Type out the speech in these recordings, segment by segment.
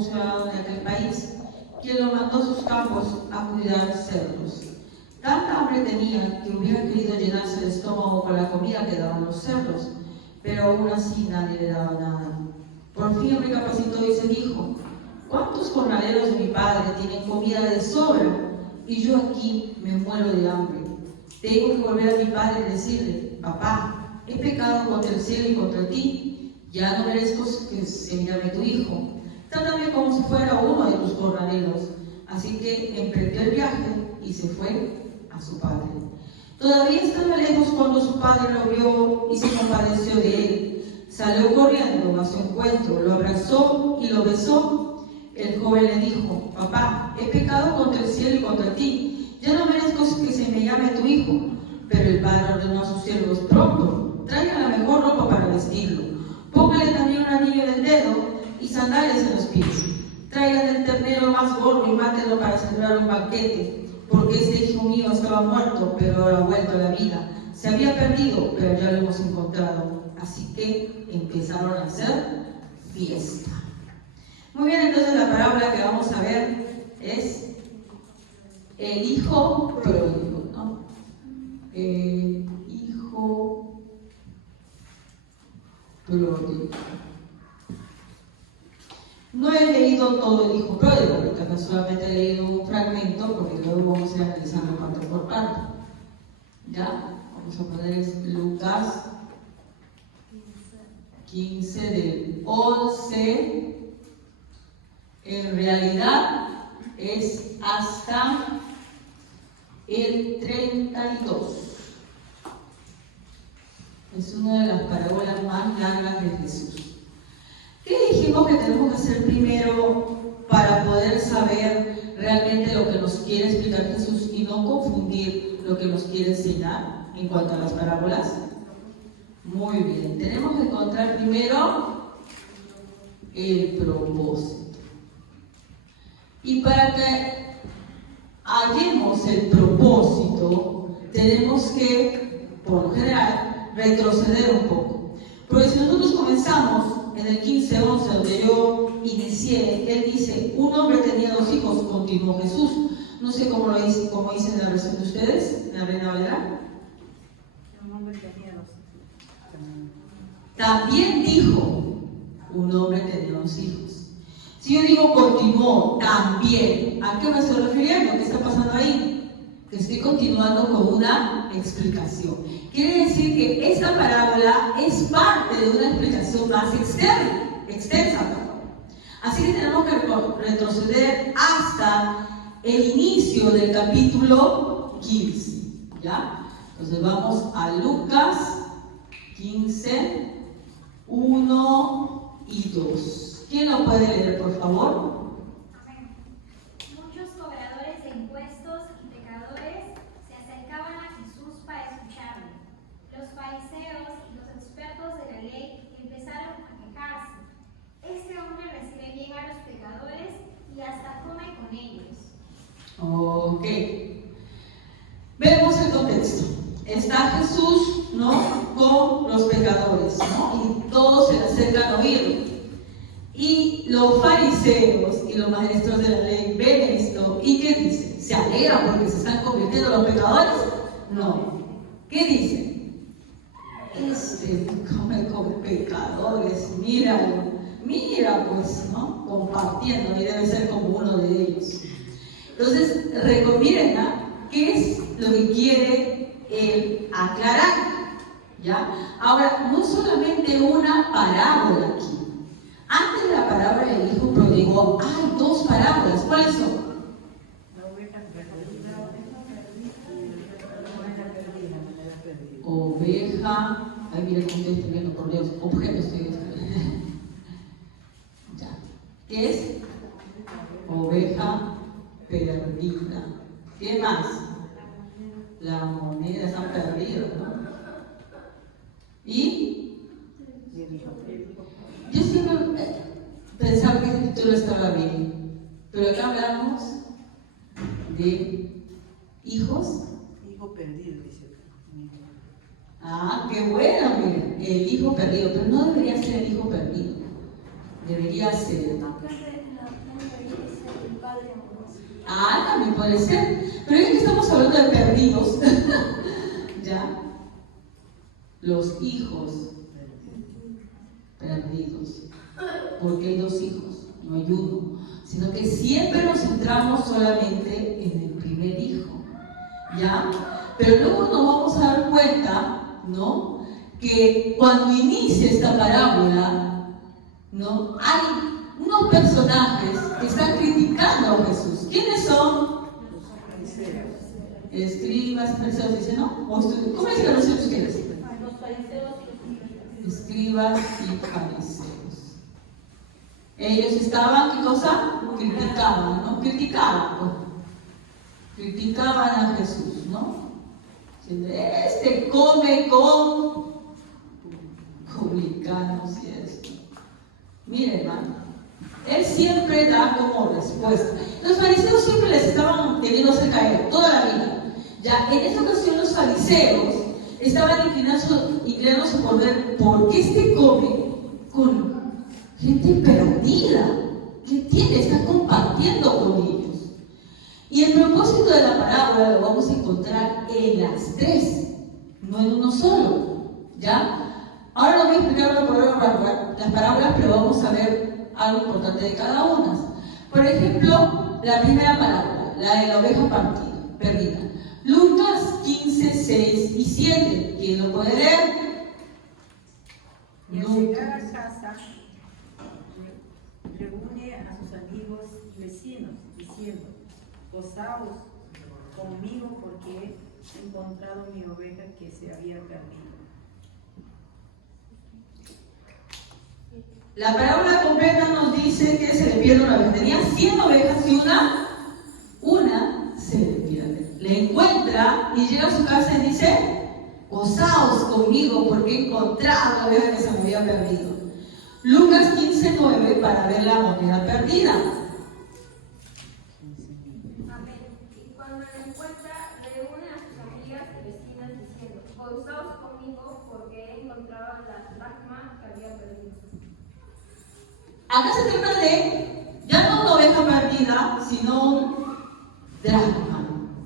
un ciudadano de aquel país, quien lo mandó a sus campos a cuidar cerdos. Tanta hambre tenía que hubiera querido llenarse el estómago con la comida que daban los cerdos, pero aún así nadie le daba nada. Por fin recapacitó y se dijo: ¿cuántos jornaleros de mi padre tienen comida de sobra y yo aquí me muero de hambre? Tengo que volver a mi padre y decirle: papá, he pecado contra el cielo y contra ti, ya no merezco que se me llame tu hijo. Trátame como si fuera uno de tus jornaleros. Así que emprendió el viaje y se fue a su padre. Todavía estaba lejos cuando su padre lo vio y se compadeció de él. Salió corriendo a su encuentro, lo abrazó y lo besó. El joven le dijo: papá, he pecado contra el cielo y contra ti, ya no merezco que se me llame tu hijo. Pero el padre ordenó a sus siervos: pronto, traigan la mejor ropa para vestirlo, póngale también un anillo en el dedo y sandalias en los pies. Traigan el ternero más gordo y mátenlo para celebrar un banquete, porque este hijo mío estaba muerto, pero ahora ha vuelto a la vida. Se había perdido, pero ya lo hemos encontrado. Así que empezaron a hacer fiesta. Muy bien, entonces la parábola que vamos a ver es el hijo pródigo, ¿no? El hijo pródigo. No he leído todo el hijo pródigo, ahorita solamente he leído un fragmento, porque luego vamos a ir analizando parte por parte. ¿Ya? Vamos a poner Lucas 15 del 11. En realidad es hasta el 32. Es una de las parábolas más largas de Jesús. ¿Qué dijimos que tenemos que hacer primero para poder saber realmente lo que nos quiere explicar Jesús y no confundir lo que nos quiere enseñar en cuanto a las parábolas? Muy bien, tenemos que encontrar primero el propósito. Y para que hallemos el propósito, tenemos que, por lo general, retroceder un poco. Porque si nosotros comenzamos en el 15:11, donde yo inicié, él dice: un hombre tenía 2 hijos, continuó Jesús. No sé cómo lo dice, cómo dicen en la versión de ustedes, en la Reina Valera. Un hombre tenía 2 hijos. También dijo: un hombre tenía 2 hijos. Si yo digo continuó, también, ¿a qué me estoy refiriendo? ¿Qué está pasando ahí? Que estoy continuando con una explicación. Quiere decir que esta parábola es parte de una explicación más extensa. Así que tenemos que retroceder hasta el inicio del capítulo 15. ¿Ya? Entonces vamos a Lucas 15, 1 y 2. ¿Quién lo puede leer, por favor? Muchos cobradores de impuestos y pecadores se acercaban a Jesús para escucharlo. Los fariseos y los expertos de la ley empezaron a quejarse. Este hombre recibe bien a los pecadores y hasta come con ellos. Ok. Vemos el contexto. Está Jesús, ¿no?, con los pecadores, ¿no? Y todos se le acercan a oírlo. Y los fariseos y los maestros de la ley ven esto y ¿qué dicen? ¿Se alegran porque se están convirtiendo los pecadores? No. ¿Qué dicen? Este come con pecadores, míralo, mira pues, ¿no? Compartiendo, y debe ser como uno de ellos. Entonces, miren, ¿qué es lo que quiere aclarar? ¿Ya? Ahora, no solamente una parábola aquí. Antes de la parábola del hijo pródigo hay 2 parábolas. ¿Cuáles son? Oveja. Ay, mire cómo estoy escribiendo, por Dios. Objeto estoy escribiendo. Ya. ¿Qué es? Oveja perdida. ¿Qué más? La moneda está perdida, ¿no? Y yo siempre pensaba que ese título estaba bien, pero acá hablamos de hijos. Hijo perdido, dice. Ah, qué bueno, miren, el hijo perdido, pero no debería ser el hijo perdido. Debería ser. Acá en la mayoría es el padre amoroso. Ah, también puede ser. Pero ya que estamos hablando de perdidos, ¿ya? Los hijos perdidos. Porque hay dos hijos, no hay uno. Sino que siempre nos centramos solamente en el primer hijo, ¿ya? Pero luego nos vamos a dar cuenta, ¿no? Que cuando inicia esta parábola, ¿no? Hay unos personajes que están criticando a Jesús. ¿Quiénes son? Escribas, fariseos, dice, ¿no? ¿Cómo dicen los ustedes? Los fariseos. Escribas y fariseos. Ellos estaban, ¿qué cosa? Criticaban, ¿no? Criticaban a Jesús, ¿no? Este come con publicanos y esto. Mire, hermano, él siempre da como respuesta. Los fariseos siempre les estaban queriendo hacer caer toda la vida. Ya en esta ocasión los fariseos estaban inclinándose por ver por qué este come con gente perdida. ¿Qué tiene? Está compartiendo con ellos. Y el propósito de la parábola lo vamos a encontrar en las tres, no en uno solo. ¿Ya? Ahora no voy a explicar las parábolas, pero vamos a ver algo importante de cada una. Por ejemplo, la primera parábola, la de la oveja perdida. Lucas 15, 6 y 7. ¿Quién lo puede leer? Y al llegar a casa, reúne a sus amigos y vecinos, diciendo: gozaos conmigo porque he encontrado mi oveja que se había perdido. La parábola completa nos dice que se le pierde una oveja. Tenía 100 ovejas y una se le pierde. Le encuentra y llega a su casa y dice: gozaos conmigo porque he encontrado la oveja que se me había perdido. Lucas 15:9 para ver la moneda perdida. Amén. Y cuando la encuentra, reúne a sus amigas y vecinas diciendo: gozaos conmigo porque he encontrado la dracma que había perdido. Acá se trata de ya no una oveja perdida, sino un dracma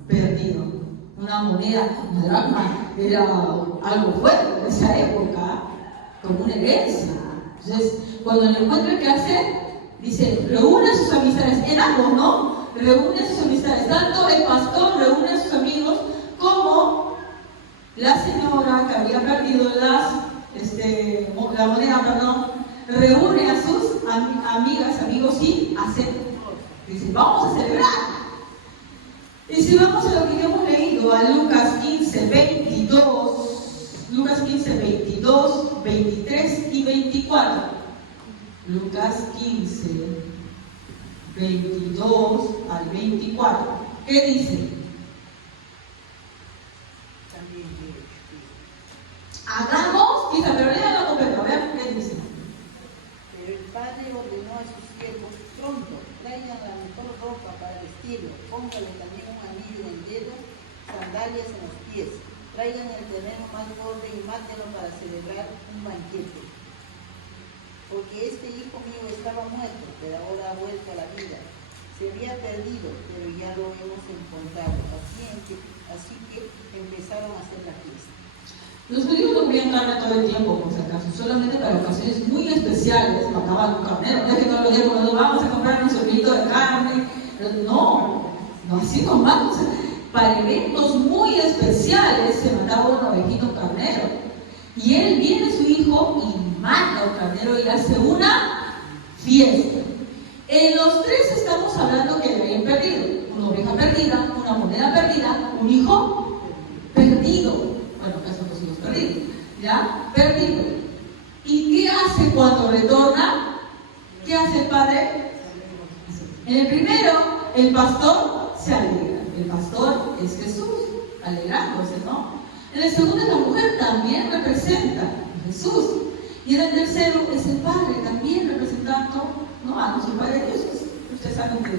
perdido. Una moneda, una dracma era algo fuerte en esa época, como una herencia. Entonces, cuando lo encuentra, ¿qué hace? Dice, reúne a sus amistades, en ambos, ¿no? Reúne a sus amistades, tanto el pastor reúne a sus amigos, como la señora que había perdido la moneda, reúne a sus amigas, amigos y dice, vamos a celebrar. Y si vamos a lo que hemos leído, a Lucas 15, 22, 23 y 24. Lucas 15, 22 al 24. ¿Qué dice? Hagamos, quizá, pero léalo completo, a ver qué dice. Pero el padre ordenó a sus siervos: pronto, traigan la mejor ropa para vestirlo, póngale también un anillo en el dedo, sandalias en los pies, traigan el terreno más gordo y mátenlo para celebrar un banquete. Porque este hijo mío estaba muerto, pero ahora ha vuelto a la vida. Se había perdido, pero ya lo hemos encontrado. Así que empezaron a hacer la fiesta. Los judíos no comían carne todo el tiempo, por si acaso, solamente para ocasiones muy especiales mataban un carnero. No es que todos los días cuando vamos a comprar un kilito de carne, no así nomás. Para eventos muy especiales se mataba un ovejito carnero. Y él viene su hijo y mata un carnero y hace una fiesta. En los tres estamos hablando que le habían perdido: una oveja perdida, una moneda perdida, un hijo perdido. Bueno, casi dos hijos perdidos, ¿ya? Perdido. ¿Y qué hace cuando retorna? ¿Qué hace el padre? En el primero, el pastor se alegra. El pastor es Jesús, alegrándose, ¿no? En el segundo, la mujer también representa a Jesús. Y en el tercero es el padre, también representando, ¿no? A nuestro Padre Dios. Ustedes saben que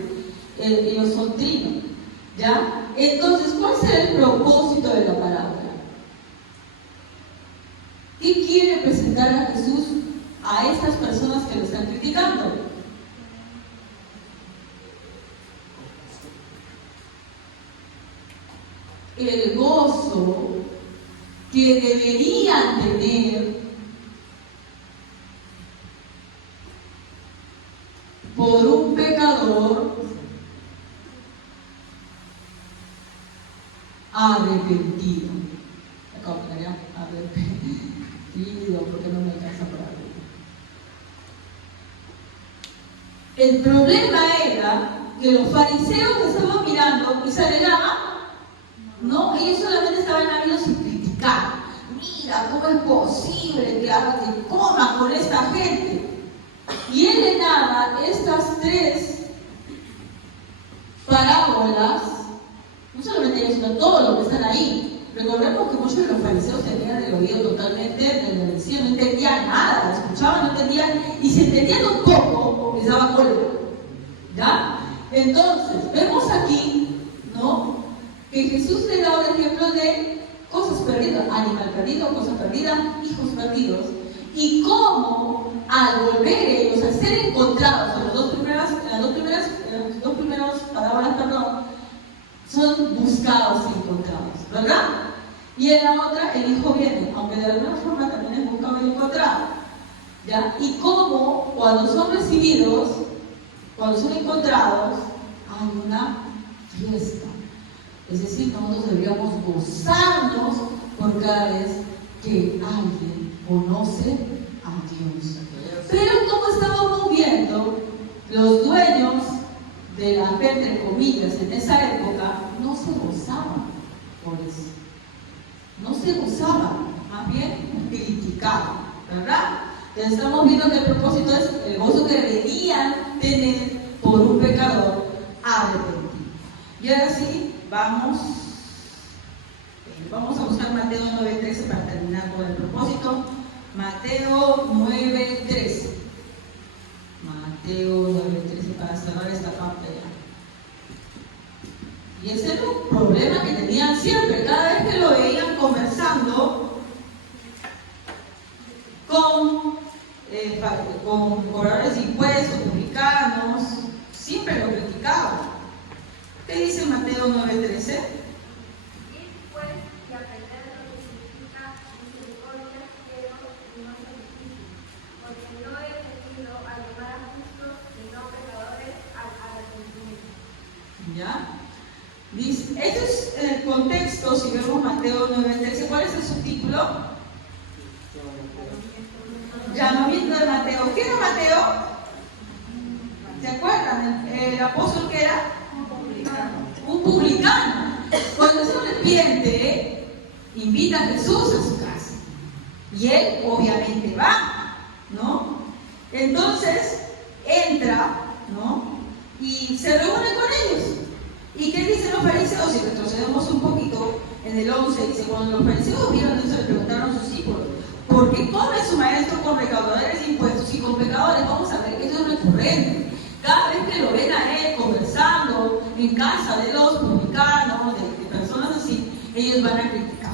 ellos son trinos, ¿ya? Entonces, ¿cuál será el propósito de la parábola? ¿Qué quiere presentar a Jesús a estas personas que lo están criticando? el gozo que deberían tener por un pecador arrepentido. Acabo de poner arrepentido porque no me alcanza para ver. El problema era que los fariseos que estaban mirando y se alegraban, no, ellos solamente estaban ávidos y criticar. Mira, ¿cómo es posible que coma con esta gente? Y él le narra estas 3 parábolas, no solamente ellos, sino todos los que están ahí. Recordemos que muchos de los fariseos tenían el oído totalmente endurecido, no entendían nada, escuchaban, no entendían, y si entendían un poco, les daba cólera. ¿Ya? Entonces, vemos aquí, ¿no?, que Jesús le da un ejemplo de cosas perdidas, animal perdido, cosas perdidas, hijos perdidos, y cómo al volver ellos a ser encontrados, en las dos primeras parábolas, son buscados y encontrados, ¿verdad? Y en la otra, el hijo viene, aunque de alguna forma también es buscado y encontrado, ¿ya? Y cómo cuando son recibidos, cuando son encontrados, hay una fiesta. Es decir, nosotros deberíamos gozarnos por cada vez que alguien conoce a Dios. Pero como estábamos viendo, los dueños de la fe, entre comillas, en esa época, no se gozaban por eso. No se gozaban, más bien criticaban, ¿verdad? Entonces estamos viendo que el propósito es el gozo que deberían tener por un pecador arrepentido. Y ahora sí, vamos a buscar Mateo 9:13 para terminar con el propósito. Mateo 9:13. Mateo 9:13 para cerrar esta parte ya. Y ese era un problema que tenían siempre. Cada vez que lo veían conversando con cobradores de impuestos, publicanos, siempre lo criticaban. ¿Qué dice Mateo 9:13? Y pues, y aprender lo que significa misericordia, pero no sacrificio, porque no he venido a llamar a justos, sino pecadores al arrepentimiento. ¿Ya? Dice, este es el contexto, si vemos Mateo 9:13, ¿cuál es el subtítulo? Llamamiento de Mateo. ¿Qué era Mateo? ¿Se acuerdan? El apóstol que era un publicano. Cuando se arrepiente, invita a Jesús a su casa. Y él obviamente va, ¿no? Entonces entra, ¿no?, y se reúne con ellos. ¿Y qué dicen los fariseos? Si retrocedemos un poquito, en el 11 dice, cuando los fariseos vieron eso, le preguntaron a sus discípulos, ¿por qué come su maestro con recaudadores de impuestos y con pecadores? Vamos a ver que eso es recurrente. Cada vez que lo ven a él conversando en casa de los publicanos, de personas así, ellos van a criticar.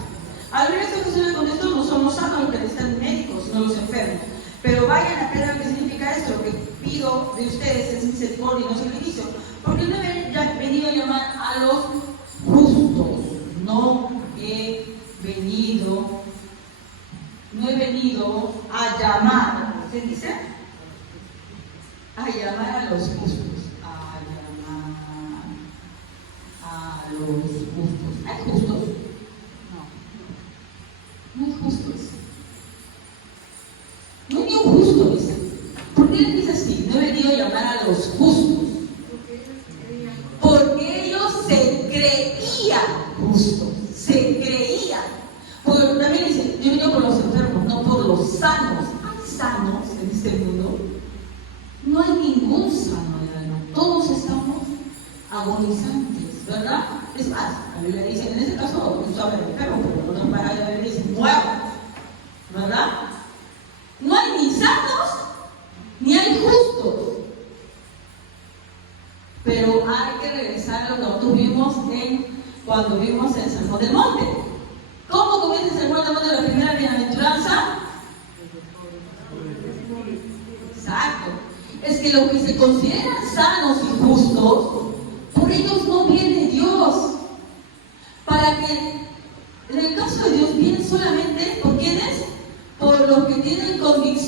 Al ver esto que sucede con esto, no son los sanos los que necesitan médicos, no los enfermos. Pero vayan a aprender qué significa esto. Lo que pido de ustedes es misericordia y no sacrificio. Porque no he venido a llamar a los justos. No he venido a llamar. ¿Se dice? A llamar a los justos. A llamar a los justos. ¿Hay justos? No hay justos. No hay ni un justo, dice. ¿Por qué le dice así? No he venido a llamar a los justos. Porque ellos se creían justos. Se creían. Porque también dice, yo he venido por los enfermos, no por los sanos. Hay sanos en este mundo. No hay ningún sano de alma. Todos estamos agonizantes, ¿verdad? Es más, la Biblia dice, en ese caso, no sabe el enfermo, pero en otras palabras la Biblia dice, muertos, ¿verdad? No hay ni sanos, ni hay justos. Pero hay que regresar a lo que nosotros vimos cuando vimos el Sermón del Monte. ¿Cómo comienza el Sermón del Monte, la primera bienaventuranza? Exacto. Es que los que se consideran sanos y justos, por ellos no viene Dios. Para que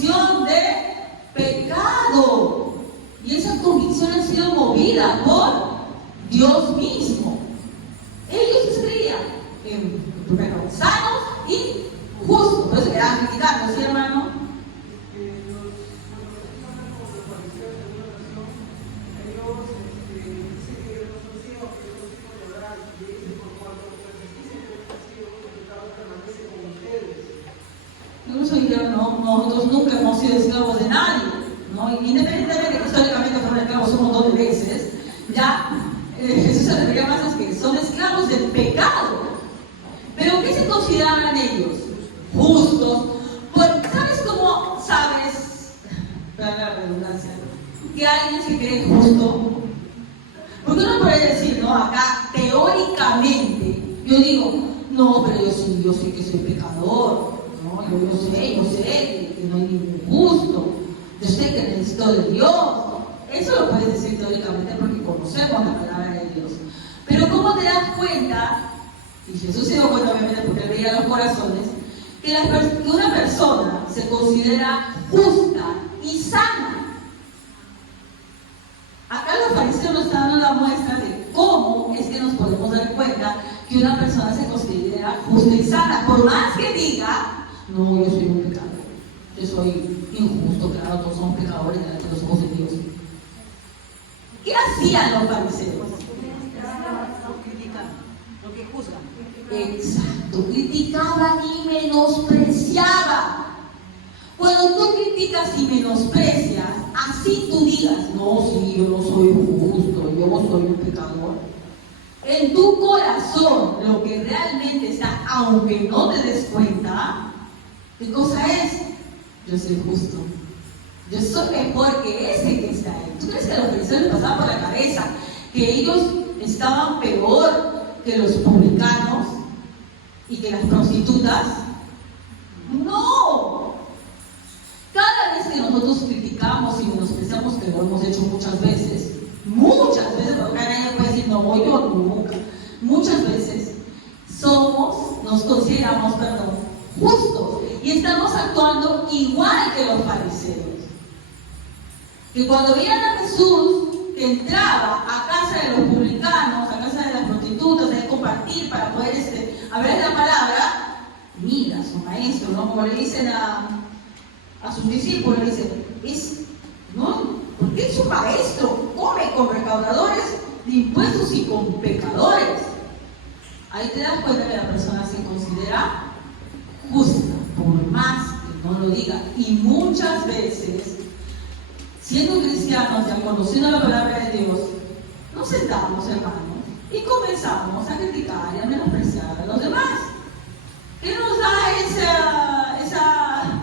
convicción de pecado. Y esa convicción ha sido movida por Dios mismo. Ellos se creían, primero, sanos y justos. Por eso quedaban criticando, ¿sí, hermano? Incluso dijeron, no, nosotros nunca hemos sido esclavos de nadie, ¿no? Independientemente de que históricamente fueron esclavos un montón de veces, ya Jesús se refería más a que son esclavos del pecado. ¿Pero qué se consideraban ellos? Justos. Porque, ¿sabes cómo sabes, para la redundancia, que alguien se cree justo? Porque uno puede decir, ¿no? Acá, teóricamente, yo digo, no, pero yo sé que soy pecador. No, yo sé que no hay ningún justo. Yo sé que necesito de Dios. Eso lo puedes decir teóricamente porque conocemos la palabra de Dios. Pero ¿cómo te das cuenta? Y Jesús se dio cuenta, obviamente, porque veía los corazones, que una persona se considera justa y sana. Acá los fariseos nos están dando la muestra de cómo es que nos podemos dar cuenta que una persona se considera justa y sana. Por más que diga, no, yo soy un pecador, yo soy injusto, claro, todos somos pecadores delante de los ojos de Dios. ¿Qué hacían los fariseos? No critican, porque juzgan. Exacto, criticaban y menospreciaban. Cuando tú criticas y menosprecias, así tú digas, no, sí, yo no soy justo, yo no soy un pecador. En tu corazón, lo que realmente está, aunque no te des cuenta, ¿qué cosa es? Yo soy justo. Yo soy mejor que ese que está ahí. ¿Tú crees que a los fariseos les pasaba por la cabeza que ellos estaban peor que los publicanos y que las prostitutas? ¡No! Cada vez que nosotros criticamos y menospreciamos, que lo hemos hecho muchas veces, porque nadie puede decir, no, yo nunca. Muchas veces nos consideramos, justos y estamos actuando igual que los fariseos. Que cuando veían a Jesús que entraba a casa de los publicanos, a casa de las prostitutas, de compartir para poder hablar la palabra, mira, su maestro, ¿no? Como le dicen a sus discípulos, le dicen, ¿no? Porque es su maestro, come con recaudadores de impuestos y con pecadores. Ahí te das cuenta que la persona se considera justa, por más que no lo diga. Y muchas veces, siendo cristianos, ya conociendo la palabra de Dios, nos sentamos, hermanos, y comenzamos a criticar y a menospreciar a los demás. ¿Qué nos da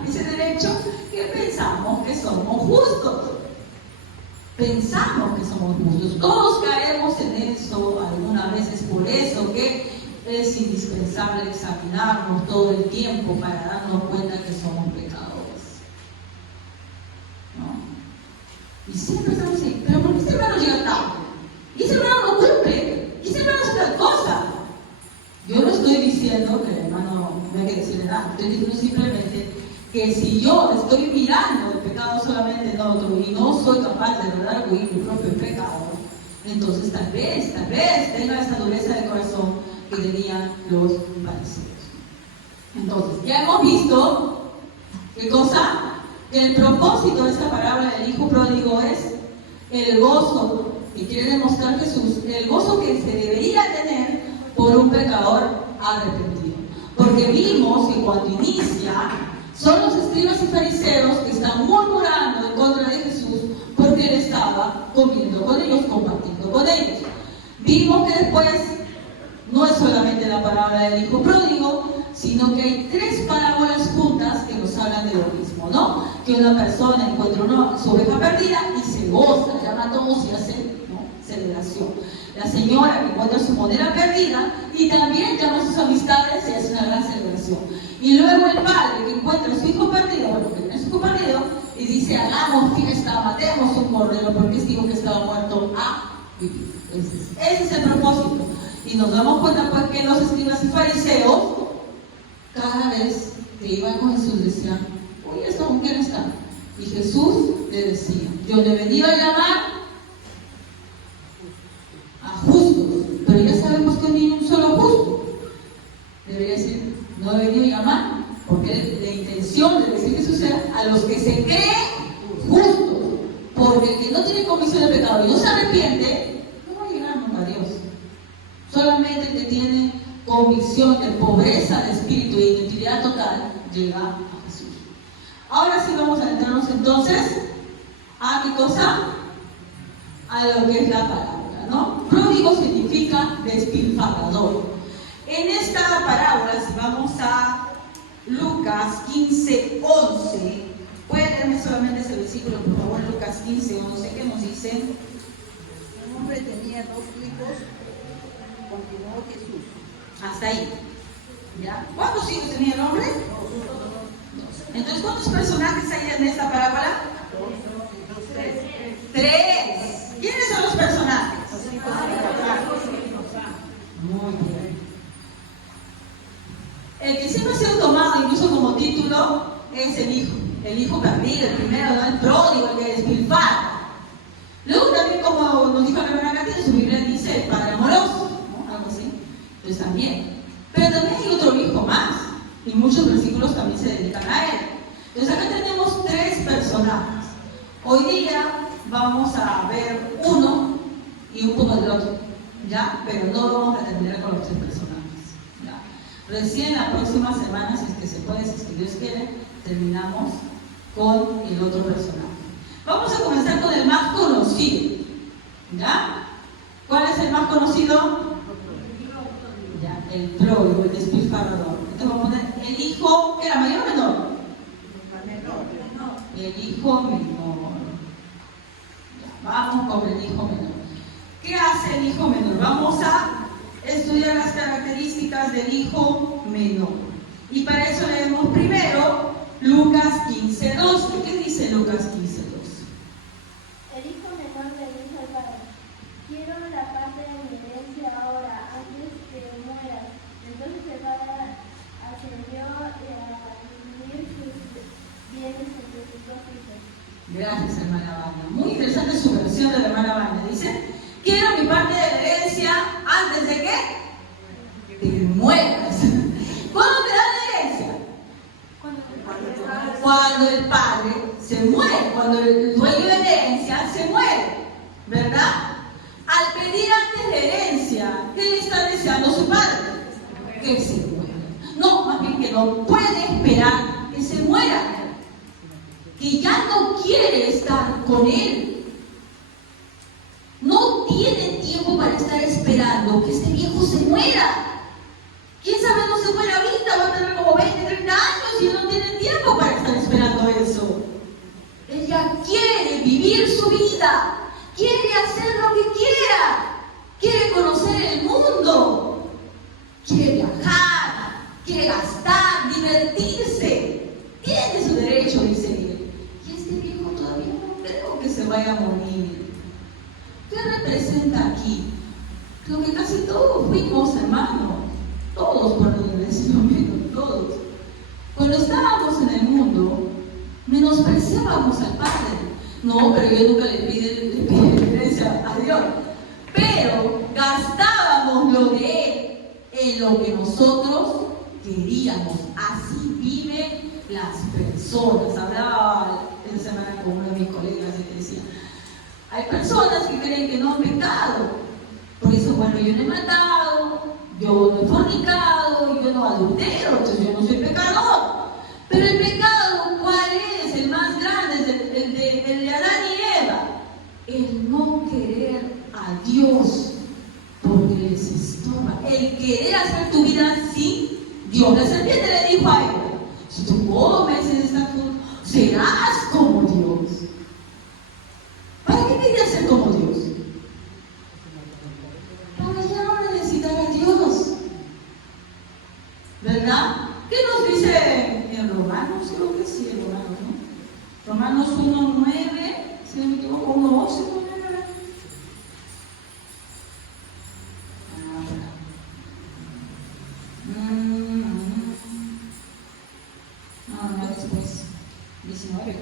ese derecho? Que pensamos que somos justos. Pensamos que somos justos. Todos caemos en eso algunas veces, por eso que es indispensable examinarnos todo el tiempo para darnos cuenta que somos pecadores, ¿no? Y siempre estamos así, pero ¿por qué ese hermano llega tarde? Y ese hermano no cumple, y ese hermano hace tal cosa. Yo no estoy diciendo que el hermano no hay que decirle nada, estoy diciendo simplemente que si yo estoy mirando el pecado solamente en otro y no soy capaz de redarguir mi propio pecado, entonces tal vez tenga esa dureza de corazón que tenían los fariseos. Entonces, ya hemos visto ¿qué cosa? Que el propósito de esta parábola del hijo pródigo es el gozo que quiere demostrar Jesús, el gozo que se debería tener por un pecador arrepentido. Porque vimos que cuando inicia, son los escribas y fariseos que están murmurando en contra de Jesús porque él estaba comiendo con ellos, compartiendo con ellos. Vimos que después no es solamente la parábola del hijo pródigo, sino que hay 3 parábolas juntas que nos hablan de lo mismo, ¿no? Que una persona encuentra su oveja perdida y se goza, llama a todos y hace celebración. La señora que encuentra su moneda perdida y también llama a sus amistades y hace una gran celebración. Y luego el padre que encuentra a su hijo perdido, bueno, que no es su hijo perdido, y dice, hagamos fiesta, matemos un cordero, porque es hijo que estaba muerto a vivir. Ese es el propósito. Y nos damos cuenta pues que los escribas y fariseos, cada vez que iban con Jesús decían, oye, ¿esto con quién está? Y Jesús le decía, yo no he venido a llamar a justos, pero ya sabemos que no hay un solo justo. Debería decir, no he venido a llamar, porque la intención de decir Jesús era a los que se creen justos, porque el que no tiene convicción de pecado y no se arrepiente, no va a llegar nunca a Dios. Solamente el que tiene convicción de pobreza de espíritu e inutilidad total llega a Jesús. Ahora sí vamos a entrarnos entonces a qué cosa, a lo que es la palabra, ¿no? Pródigo significa despilfarrador. En esta parábola, si vamos a Lucas 15:11, pueden leerme solamente ese versículo, por favor, Lucas 15:11, que nos dice: Un hombre tenía 2 hijos, continuó Jesús. hasta ahí. ¿Ya? ¿Cuántos hijos tenía el hombre? 2. Entonces, ¿cuántos personajes hay en esta parábola? 3. ¿Quiénes son los personajes? Muy bien. El que siempre ha sido tomado incluso como título es el hijo perdido, el primero, ¿no? El pródigo, el que despilfarra. Luego también, como nos dijo la hermana Katy, en su Biblia dice el padre amoroso, ¿no? Algo así. Entonces también. Pero también hay otro hijo más, y muchos versículos también se dedican a él. Entonces acá tenemos 3 personajes. Hoy día vamos a ver uno y un poco del otro, ¿ya? Pero no vamos a terminar con los 3 personajes, ¿ya? Recién la próxima semana, si es que se puede, si es que Dios quiere, terminamos con el otro personaje. Vamos a comenzar con el más conocido, ¿ya? ¿Cuál es el más conocido? Ya, el pródigo, el despilfarrador. Entonces vamos a poner el hijo, ¿qué era, mayor o menor? El hijo menor. Ya, vamos con el hijo menor. ¿Qué hace el hijo menor? Vamos a estudiar las características del hijo menor. Y para eso leemos primero Lucas 15:2. ¿Qué dice Lucas 15:2? El hijo menor le dijo al padre: quiero la parte de mi herencia ahora, antes que mueras. Entonces el padre ascendió a dividir sus bienes entre sus 2 hijos. Gracias, hermana Vania. Muy interesante su versión de la hermana Vania. Dice: quiero mi parte de la herencia antes de que te mueras. ¿Cuándo te dan la herencia? Cuando el padre se muere, cuando el dueño de la herencia se muere, ¿verdad? Al pedir antes la herencia, ¿qué le está deseando su padre? Que se muera. No, más bien que no puede esperar que se muera, que ya no quiere estar con él. No tiene tiempo para estar esperando que este viejo se muera. ¿Quién sabe no se muere ahorita? Va a tener como 20, 30 años y no tiene tiempo para estar esperando eso. Ella quiere vivir su vida, quiere hacer lo que quiera, quiere conocer el mundo, quiere viajar, quiere gastar, divertirse. Tiene su derecho, dice él. Y este viejo todavía no creo que se vaya a morir. ¿Qué representa aquí? Lo que casi todos fuimos, hermanos. Todos, por decirlo menos, todos. Cuando estábamos en el mundo, menospreciábamos al Padre. No, pero yo nunca le pide herencia a Dios. Pero gastábamos lo de Él en lo que nosotros queríamos. Así viven las personas. Hablaba esta semana con uno de mis colegas y decía: hay personas que creen que no han pecado. Por eso, bueno, yo no he matado, yo no he fornicado, yo no adultero, entonces yo no soy pecador. Pero el pecado, ¿cuál es? El más grande es el de Adán y Eva. El no querer a Dios porque les estorba. El querer hacer tu vida sin Dios. La serpiente le dijo a Eva: si tú comes en esta fruta, serás como Dios. ¿Para qué quería ser como Dios? Para ya no necesitar a Dios. ¿Verdad? ¿Qué nos dice en Romanos? Creo que sí, en Romanos, ¿no? Romanos 1:9, si no me equivoco, 1:11, ¿no? No, después, 19.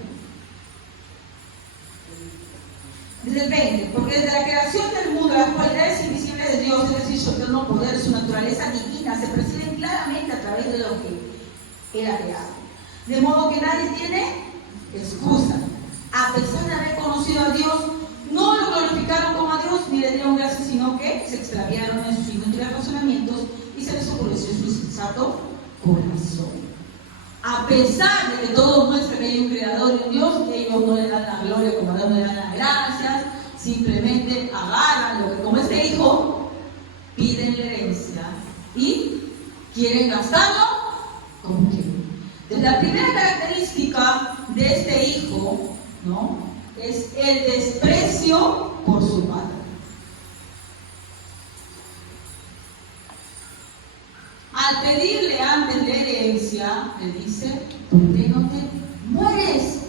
Desde el 20, porque desde la creación del mundo las cualidades invisibles de Dios, es decir, su eterno poder, su naturaleza divina, se perciben claramente a través de lo que Él ha creado. De modo que nadie tiene excusa. A pesar de haber conocido a Dios, no lo glorificaron como a Dios ni le dieron gracias, sino que se extraviaron en sus inútiles razonamientos y se les oscureció su insensato corazón. A pesar de que todos muestran que hay un creador y un Dios, ellos no le dan la gloria como a Dios, no le dan las gracias, simplemente agarran lo que, como este hijo, piden la herencia y quieren gastarlo como quieren. Entonces, la primera característica de este hijo, ¿no?, es el desprecio por su padre. Al pedirle antes la herencia, le dice: ¿por qué no te mueres?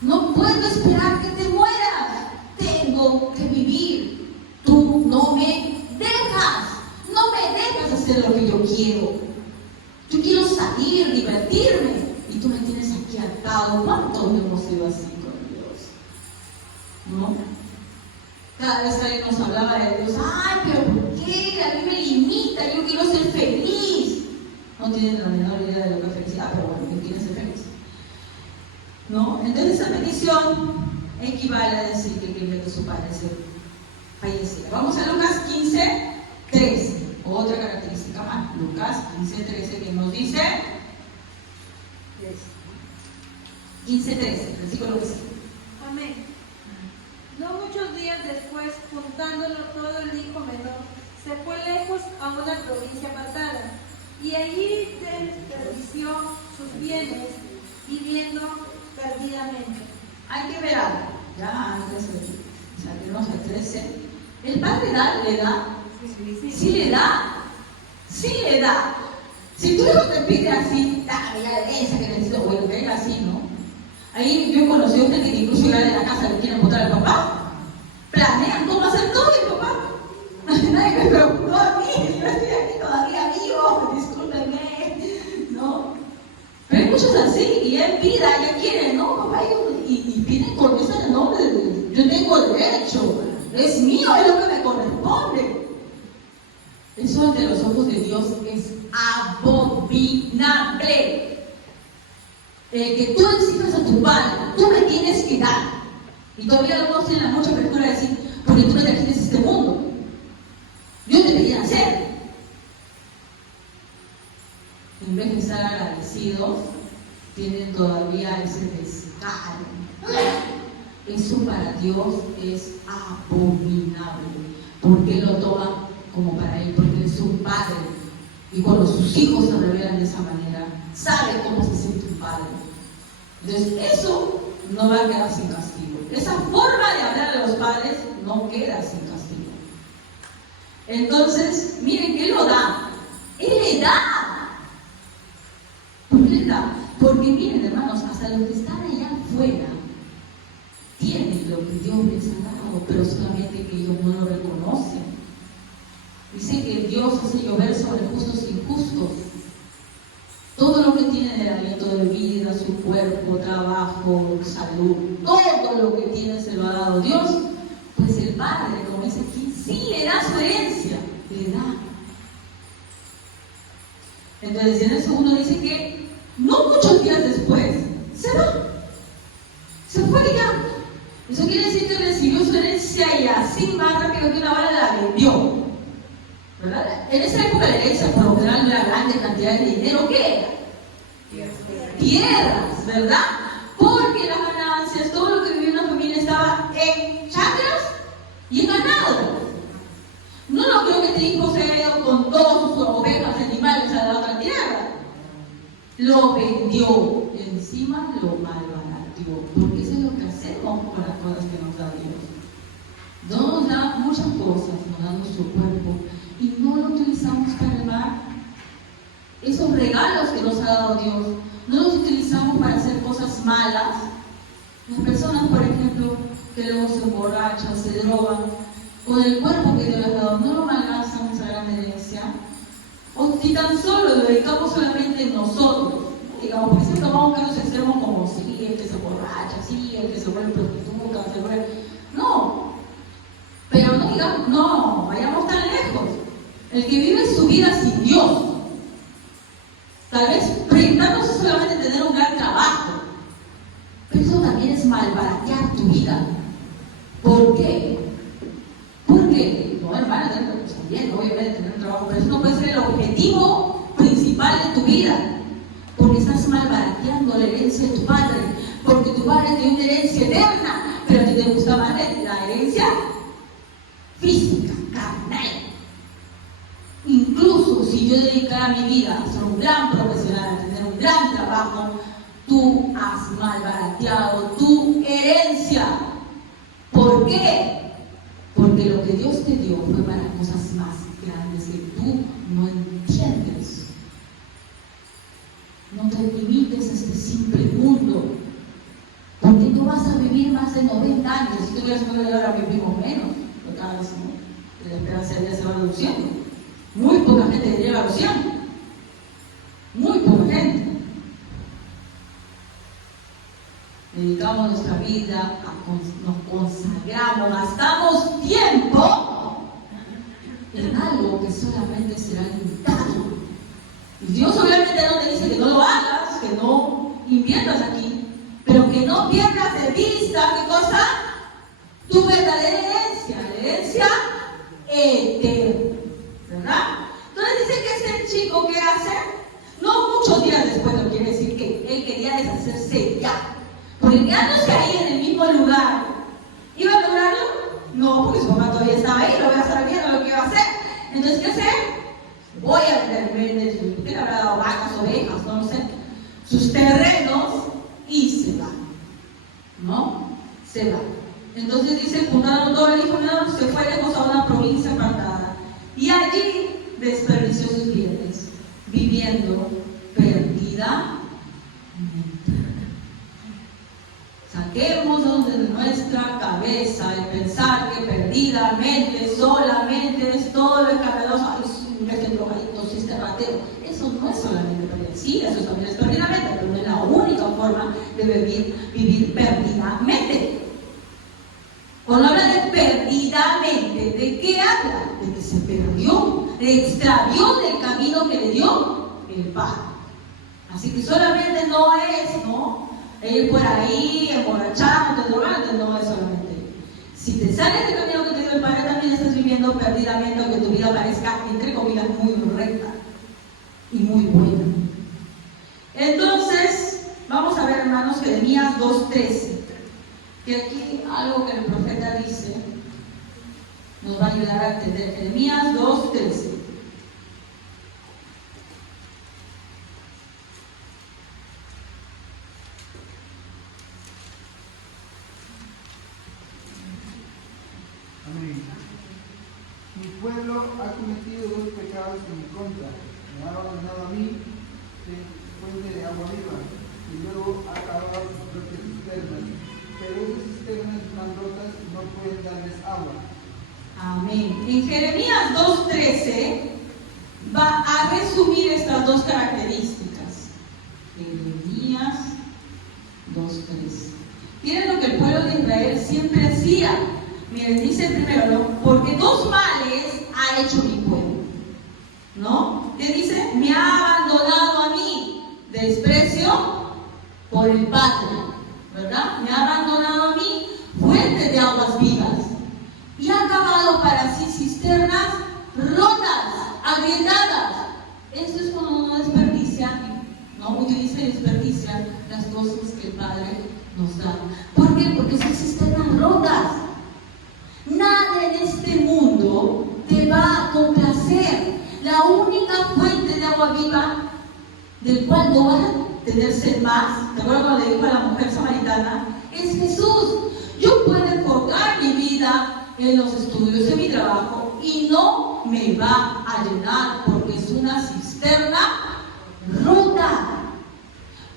No puedo esperar que te mueras. Tengo que vivir. Tú no me dejas hacer lo que yo quiero. Yo quiero salir, divertirme, y tú me tienes aquí atado. ¿Cuántos hemos sido así con Dios? ¿No? Cada vez que alguien nos hablaba de Dios, ay, pero ¿por qué? A mí me limita, yo quiero ser feliz. No tienen la menor idea de lo que es felicidad, pero bueno, ¿quién quiere ser feliz? ¿No? Entonces esa petición equivale a decir que quería que su padre se falleciera. Vamos a Lucas 15:13, otra característica más. Lucas 15:13, que nos dice 15:13, versículo 5. Amén. No muchos días después, juntándolo todo el hijo menor, se fue lejos a una provincia apartada, y allí desperdició sus bienes viviendo perdidamente. Hay que ver algo, ya antes de salirnos al 13. ¿El padre le da? Sí le da. Sí le da. Si tu hijo te pide así, dame la herencia que necesito, bueno, venga así, ¿no? Ahí yo he conocido gente que incluso llega de la casa le quieren botar al papá. Planean cómo hacer todo el papá. Nadie me preguntó a mí, yo estoy aquí todavía vivo, discúlpenme, ¿no? Pero hay muchos así, y él pida, ya quiere, ¿no, papá? Y piden con esa, ¿no? Yo tengo derecho, es mío, es lo que me corresponde. Eso ante los ojos de Dios es abominable. Que tú exiges a tu padre, tú me tienes que dar. Y todavía algunos tienen la mucha apertura de decir, porque tú me trajiste a este mundo. Dios debería hacer. En vez de estar agradecidos, tienen todavía ese descaro. Eso para Dios es abominable, porque Él lo toma como para Él, porque Él es un padre. Y cuando sus hijos se revelan de esa manera, sabe cómo se siente un padre. Entonces, eso no va a quedar sin castigo. Esa forma de hablar a los padres no queda sin castigo. Entonces, miren que Él lo da. Él le da. ¿Por qué le da? Porque miren, hermanos, hasta los que están allá afuera tienen lo que Dios les ha dado, pero solamente que ellos no lo reconocen. Dice que Dios hace llover sobre justos e injustos. Todo lo que tienen, el aliento de vida, su cuerpo, trabajo, salud, todo lo que tiene se lo ha dado Dios. Pues el Padre, como dice aquí, sí le da su herencia, le da. Entonces en el segundo dice que no muchos días después se va. Se fue ya. Eso quiere decir que recibió su herencia y así más rápido que una bala la vendió. ¿Verdad? En esa época la herencia por lo general no era grande cantidad de dinero. ¿Qué era? Tierras, ¿verdad? Porque las ganancias, todo lo que vivía una familia estaba en chacras y en ganado. No creo que este hijo se haya ido con todas sus ovejas, animales a la otra tierra. Lo vendió, encima lo malbarateó, porque eso es lo que hacemos con las cosas que nos da Dios. Dios nos da muchas cosas, nos da nuestro cuerpo, y no lo utilizamos para amar. Esos regalos que nos ha dado Dios, no los utilizamos para hacer cosas malas. Las personas, por ejemplo, que luego se emborrachan, se drogan, con el cuerpo que Dios les ha dado, no lo malgastan esa gran herencia. O si tan solo lo dedicamos solamente en nosotros, digamos, porque siempre tomamos casos extremos como sí, el que se emborracha, sí, el que se vuelve prostituta, se vuelve... No, El que vive su vida sin Dios, tal vez proyectándose solamente tener un gran trabajo, pero eso también es malbaratear tu vida. ¿Por qué? Porque, no, hermana, está bien, obviamente tener un trabajo, pero eso no puede ser el objetivo principal de tu vida. Porque estás malbarateando la herencia de tu padre. Porque tu padre tiene una herencia eterna, pero a ti te gusta más la herencia física, carnal. Incluso si yo dedicara mi vida a ser un gran profesional, a tener un gran trabajo, tú has malbarateado tu herencia. ¿Por qué? Porque lo que Dios te dio fue para cosas más grandes que tú no entiendes. No te limites a este simple mundo, porque tú vas a vivir más de 90 años. Si tuvieras que vivir ahora, vivimos menos, pero cada vez no. La esperanza de vida se va reduciendo. Muy poca gente llega a los 100. Muy poca gente. Dedicamos nuestra vida, nos consagramos, gastamos tiempo en algo que solamente será limitado. Y Dios obviamente no te dice que no lo hagas, que no inviertas aquí, pero que no pierdas de vista, ¿qué cosa? Tu verdadera herencia, la herencia eterna, ¿verdad? Entonces dice que este chico, ¿qué hace? No muchos días después, no quiere decir que él quería deshacerse ya. Porque quedándose ahí en el mismo lugar, ¿iba a lograrlo? No, porque su mamá todavía estaba ahí, lo voy a estar viendo lo que iba a hacer. Entonces, ¿qué hace? Voy a vender, ¿qué le habrá dado? Vacas, ovejas, no lo sé, sus terrenos y se va. ¿No? Se va. Entonces dice, juntaron todo el hijo menor, se fue lejos a una provincia apartada. Y allí desperdició sus bienes, viviendo perdidamente. Saquemos de nuestra cabeza el pensar que perdidamente, solamente es todo lo escandaloso. Este drogadicto, si este ratero. Eso no es solamente pérdida. Sí, eso también es perdidamente, pero no es la única forma de vivir perdidamente. Cuando habla de perdidamente, ¿de qué habla? De que se perdió, se extravió del camino que le dio el Padre. Así que solamente no es, ¿no? Ir por ahí, emborrachándote, drogándote, no es solamente. Si te sales del camino que te dio el Padre, también estás viviendo perdidamente, aunque tu vida parezca, entre comillas, muy recta y muy buena. Entonces, vamos a ver, hermanos, Jeremías 2:13, que aquí algo que el profeta dice nos va a ayudar a entender. Jeremías 2:13. Amén. Mi pueblo ha cometido dos pecados en mi contra. Me ha abandonado a mí, fuente de agua viva, y luego ha cavado sus propias cisternas. Pero esas cisternas están rotas y no pueden darles agua. Amén. En Jeremías 2:13 va a resumir estas dos características. Jeremías 2:13. Miren lo que el pueblo de Israel siempre hacía. Miren, dice primero, ¿no? Porque dos males ha hecho mi pueblo, ¿no? ¿Qué dice? Me ha abandonado a mí, desprecio por el Padre, ¿verdad? Me ha abandonado a mí, fuente de aguas vivas, y ha cavado para sí cisternas rotas, agrietadas. Esto es cuando uno desperdicia, no utiliza y desperdicia las cosas que el Padre nos da. ¿Por qué? Porque son cisternas rotas. Nada en este mundo te va a complacer. La única fuente de agua viva del cual no vas a tener sed más, ¿te acuerdas cuando le dijo a la mujer samaritana? Es Jesús. Yo puedo enfocar mi vida en los estudios, en mi trabajo, y no me va a llenar porque es una cisterna rota.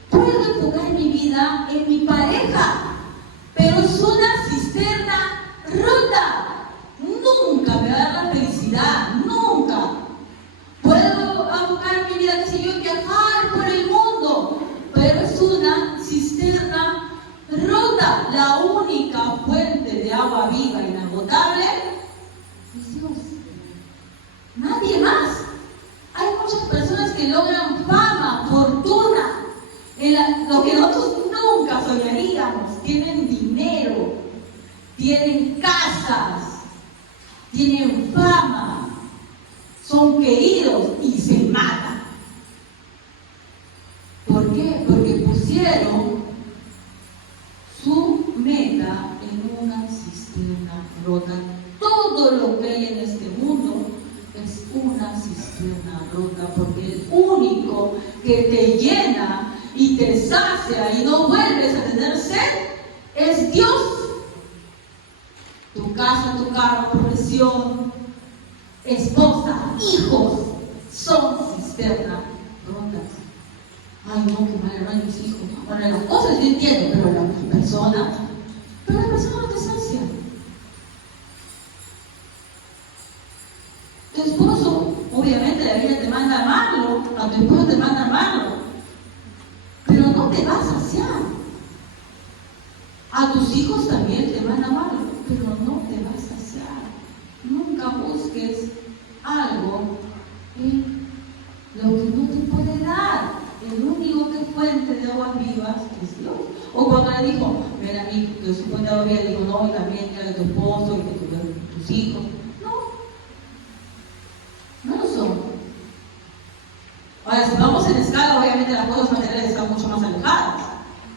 Puedo enfocar mi vida en mi pareja, pero es una cisterna rota. Nunca me va a dar la felicidad, nunca. Puedo enfocar mi vida, qué sé yo, en viajar por el mundo, pero es una cisterna rota. La única fuente de agua viva inagotable es Dios. Nadie más. casas, tienen fama, son queridos y se matan. ¿Por qué? Porque pusieron su meta en una cisterna rota. Todo lo que hay en este mundo es una cisterna rota, porque el único que te llena y te sacia y no vuelves a tener sed es Dios. Tu casa, tu carro, profesión, esposa, hijos son cisternas rotas. Ay, no, qué mal, hermano, mis hijos. Bueno, las cosas yo entiendo, pero la persona no te sacia. Tu esposo, obviamente la Biblia te manda amarlo, a tu esposo te manda amarlo, pero no te va a saciar. A tus hijos también te van a amarlo, pero no te va a saciar. Nunca busques algo en lo que no te puede dar. El único que es fuente de aguas vivas es Dios. O cuando le dijo, ven a mí, que su fuente de agua viva, le dijo, no, y también que de tu esposo, y de tus hijos. No lo son. Ahora, si vamos en escala, obviamente las cosas materiales están mucho más alejadas.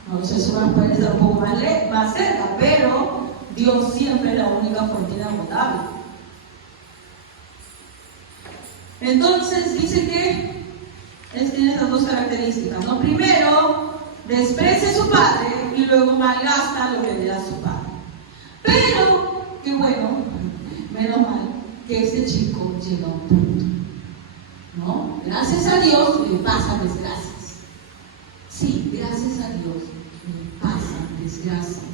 No, los seres humanos pueden estar un poco más cerca, pero Dios siempre es la única fuente agotable. Entonces dice que él tiene estas dos características, ¿no? Primero, desprecia a su padre y luego malgasta lo que le da a su padre. Pero, qué bueno, menos mal que este chico llega a un punto, ¿no? Gracias a Dios le pasan desgracias. Sí, gracias a Dios le pasan desgracias.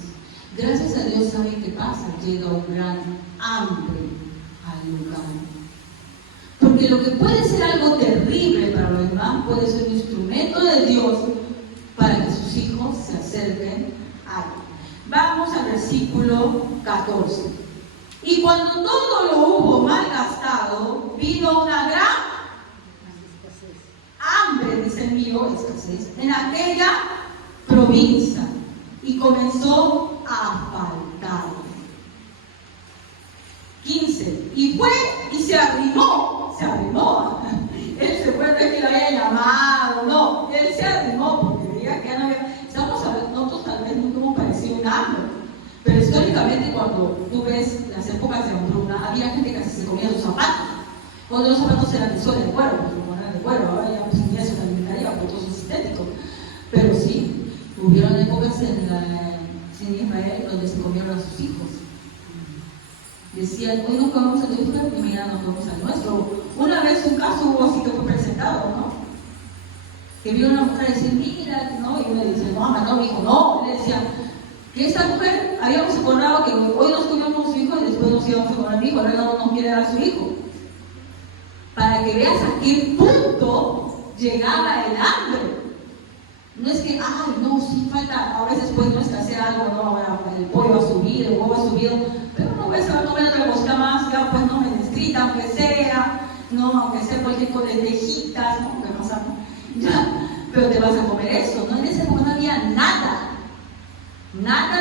Gracias a Dios, ¿saben qué pasa? Llega un gran hambre al lugar. Porque lo que puede ser algo terrible para los demás puede ser un instrumento de Dios para que sus hijos se acerquen a Él. Vamos al versículo 14. Y cuando todo lo hubo malgastado, vino una gran hambre, dice el mío, escasez, en aquella provincia y comenzó a faltar. 15. Y fue y se arrimó. Él se fue, no es que lo haya llamado, no, él se arrimó porque veía que ya no había. Nosotros tal vez nunca hemos parecido un hambre, pero históricamente cuando tú ves las épocas de hambruna, había gente que casi se comía sus zapatos. Cuando los zapatos eran de suela de cuero, porque no eran de cuero, ahora ya pues ni eso se alimentaría por todo sintético. Pero sí, hubieron épocas en Israel donde se comieron a sus hijos. Decían, hoy no comemos a tu hijo y mañana no comemos al nuestro. Una vez un caso hubo así que fue presentado, ¿no? Que vio una mujer decir, mira, ¿no? Y uno le dice, no, mató a mi hijo. No, le decía, que esta mujer habíamos acordado que hoy nos comíamos a su hijo y después nos íbamos a comer a mi hijo, ahora no nos quiere dar a su hijo. Para que veas a qué punto llegaba el hambre. No es que, ay, no, sí falta, a veces pues no escasea algo, no, el pollo ha subido, el huevo ha subido, pero no ves, se va a comer otra cosita más, ya pues no me descrita, aunque sea cualquier cosa de tejitas, ¿no? ¿Qué pasa? Ya, pero te vas a comer eso, ¿no? En esa época no había nada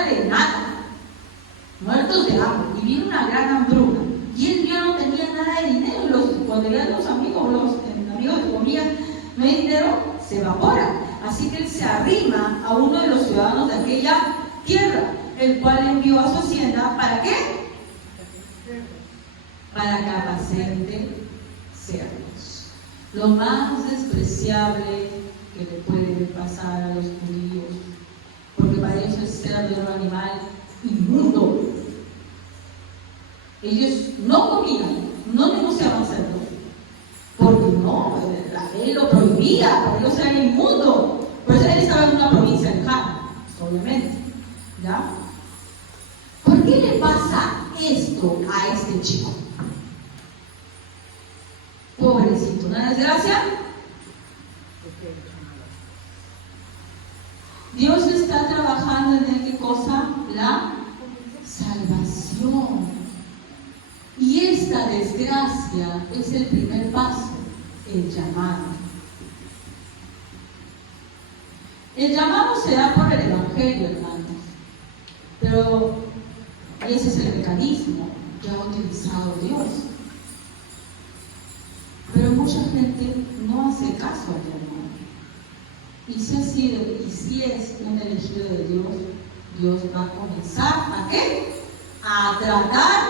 de nada, muertos de hambre, y vino una gran hambruna, y él ya no tenía nada de dinero, cuando eran los amigos que comían, no hay dinero, se evapora. Así que él se arrima a uno de los ciudadanos de aquella tierra, el cual envió a su hacienda, ¿para qué? Para que apacente cerdos. Lo más despreciable que le puede pasar a los judíos, porque para ellos el cerdo era un animal inmundo. Ellos no comían, no negociaban cerdo, porque no, la ley lo prohibía, para ellos era inmundo. Por eso él estaba en una provincia lejana, obviamente, ¿ya? ¿Por qué le pasa esto a este chico? Pobrecito, ¿una desgracia? Dios está trabajando en qué cosa? La salvación. Y esta desgracia es el primer paso, el llamado. El llamado se da por el Evangelio, hermanos. Pero ese es el mecanismo que ha utilizado Dios. Pero mucha gente no hace caso al llamado. Y si ha sido, y si es un elegido de Dios, Dios va a comenzar ¿a qué? A tratar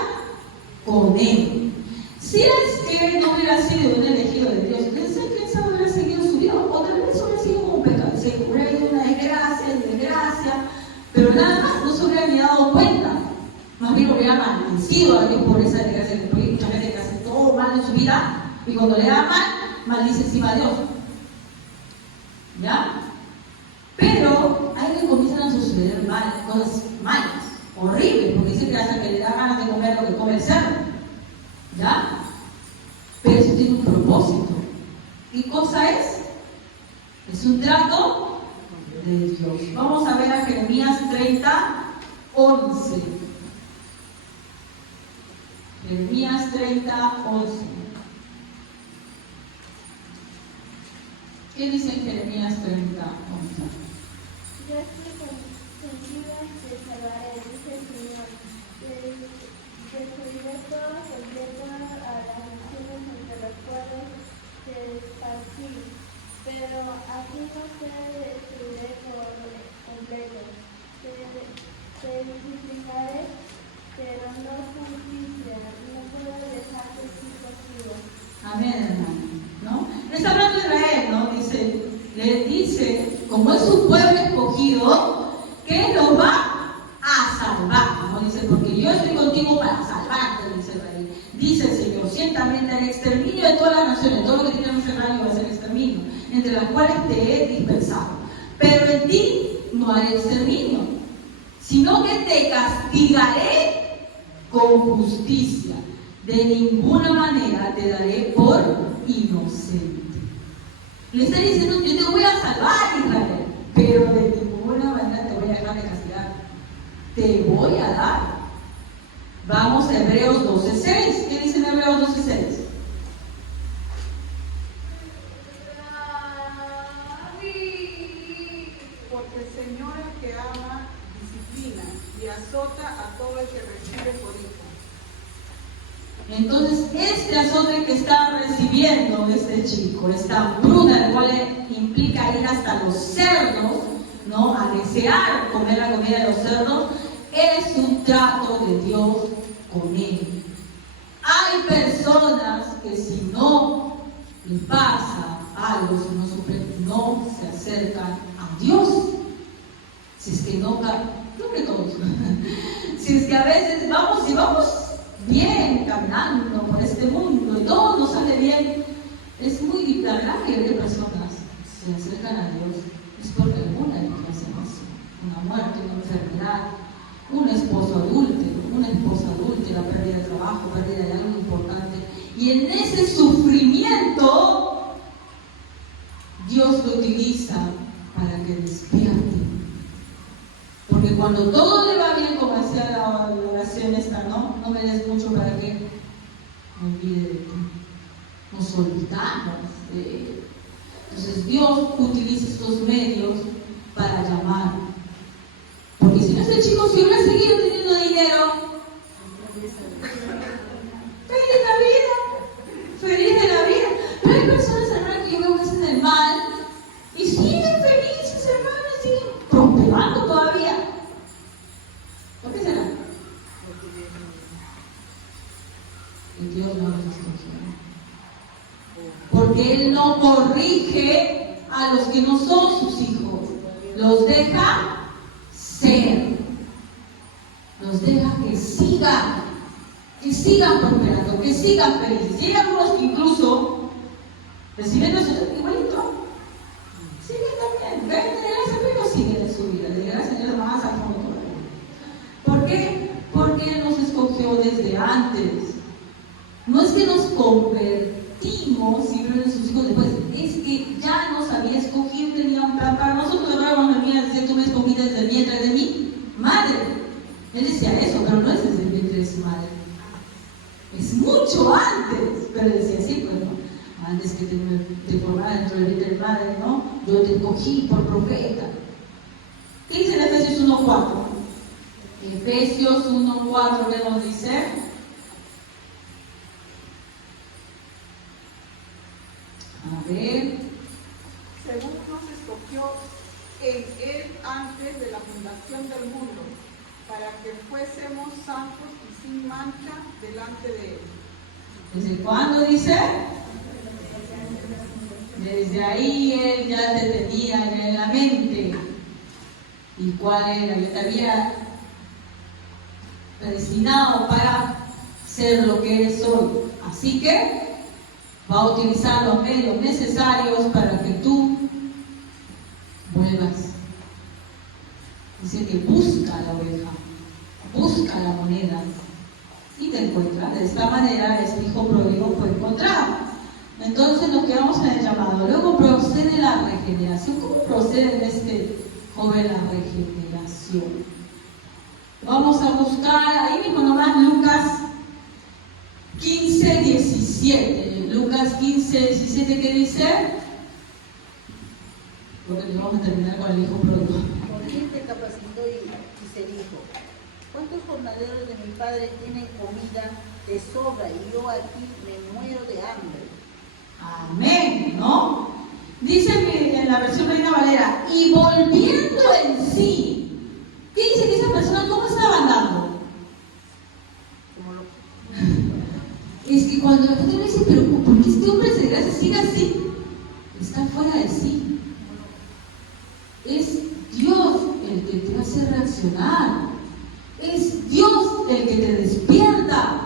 con él. Si es que no hubiera sido un elegido de Dios, quién sabe hubiera seguido su vida, o tal vez hubiera sido como un pecado, se hubiera ido una desgracia, pero nada más no se hubiera ni dado cuenta. Más bien hubiera maldecido a Dios por esa desgracia, porque hay mucha gente que hace todo mal en su vida, y cuando le da mal, maldice encima a Dios. ¿Ya? Pero ahí le comienzan a suceder cosas malas, horribles, porque dice que hasta que le da ganas de comer lo que come el cerdo. ¿Ya? Pero eso tiene un propósito. ¿Qué cosa es? Es un trato de Dios. Vamos a ver a Jeremías 30:11. Jeremías 30:11. ¿Qué dice en Jeremías 30:11? Yo contigo te salvaré, dice el Señor. Destruiré todo completo a las naciones entre las cuales te esparcí, pero a ti no te destruiré por completo. Te disciplinaré, pero no justicia, no puedo dejarte sin castigo. Amén, hermano. ¿No? No está hablando de Israel, ¿no? Le dice, como es su pueblo escogido, que lo va a salvar. ¿No? Dice, porque yo estoy contigo para salvarte, dice Israel. Dice el Señor, ciertamente el exterminio de todas las naciones, todo lo que tiene nuestro reino va a ser exterminio, entre las cuales te he dispensado. Pero en ti no hay exterminio, sino que te castigaré con justicia. De ninguna manera te daré por inocente. Le está diciendo, yo te voy a salvar, Israel, pero de ninguna manera te voy a dejar de castigar. Te voy a dar. Vamos a Hebreos 12:6. ¿Qué dice en Hebreos 12:6? Porque el Señor el que ama, disciplina y azota a todo el que recibe por hijo. Entonces, este azote que está recibiendo este chico, esta hambruna, el cual implica ir hasta los cerdos, ¿no? A desear comer la comida de los cerdos, es un trato de Dios con él. Hay personas que si no le pasa algo, si no sufren, no se acercan a Dios. Si es que no que todos. Si es que a veces vamos bien caminando por este mundo y todo nos sale bien, es muy la gran mayoría de personas se acercan a Dios es porque alguna desgracia pasó, una muerte, una enfermedad, un esposo adúltero, una esposa adúltera, pérdida de trabajo, pérdida de algo importante, y en ese sufrimiento Dios lo utiliza para que despierte. Porque cuando todo le va bien, como decía la oración esta, ¿no? No me des mucho para que me olvide de ti. Nos olvidamos de él. Entonces Dios utiliza estos medios para llamar. Porque si no, este chico si hubiera seguido teniendo dinero, feliz de la vida. Pero hay personas, hermanos, que yo veo que hacen el mal y siguen felices, hermanos, siguen prosperando todavía. ¿Por qué será? Y Dios no los escogió. Porque Él no corrige a los que no son sus hijos. Los deja ser. Los deja que sigan prosperando, que sigan felices. Y hay algunos que incluso reciben nosotros igualito. Siguen también. Deben tener ese pero siguen en su vida. Le dirán al Señor más al fondo. ¿Por qué? Porque Él nos escogió desde antes. No es que nos convertimos y vieron sus hijos después, es que ya nos había escogido, tenía un plan para nosotros. Ahora cuando me decía, tú me escogiste desde el vientre de mi madre. Él decía eso, pero no es desde el vientre de su madre. Es mucho antes. Pero decía así, pues, ¿no? Antes que te formara dentro del vientre de madre, ¿no? Yo te escogí por profeta. ¿Qué dice en Efesios 1:4? Efesios 1:4, ¿qué nos dice? A ver. Según nos escogió en Él antes de la fundación del mundo, para que fuésemos santos y sin mancha delante de Él. ¿Desde cuándo dice? Desde ahí Él ya te tenía en la mente. ¿Y cuál era? Yo te había predestinado para ser lo que eres hoy. Así que va a utilizar los medios necesarios para que tú vuelvas. Dice que busca la oveja, busca la moneda y te encuentra. De esta manera este hijo pródigo fue encontrado. Entonces nos quedamos en el llamado. Luego procede la regeneración. ¿Cómo procede en este joven la regeneración? Vamos a buscar ahí mismo nomás Lucas 15:17. Lucas 15:17, ¿qué dice? Porque nos vamos a terminar con el hijo pródigo. ¿Por quién te capacitó y se dijo? ¿Cuántos jornaleros de mi padre tienen comida de sobra y yo aquí me muero de hambre? Amén, ¿no? Dice en la versión Reina Valera, y volviendo en sí. ¿Qué dice que esa persona cómo estaba andando? Es que cuando la gente me dice, pero ¿por qué este hombre se desgracia? Sigue así. Está fuera de sí. Es Dios el que te hace reaccionar. Es Dios el que te despierta.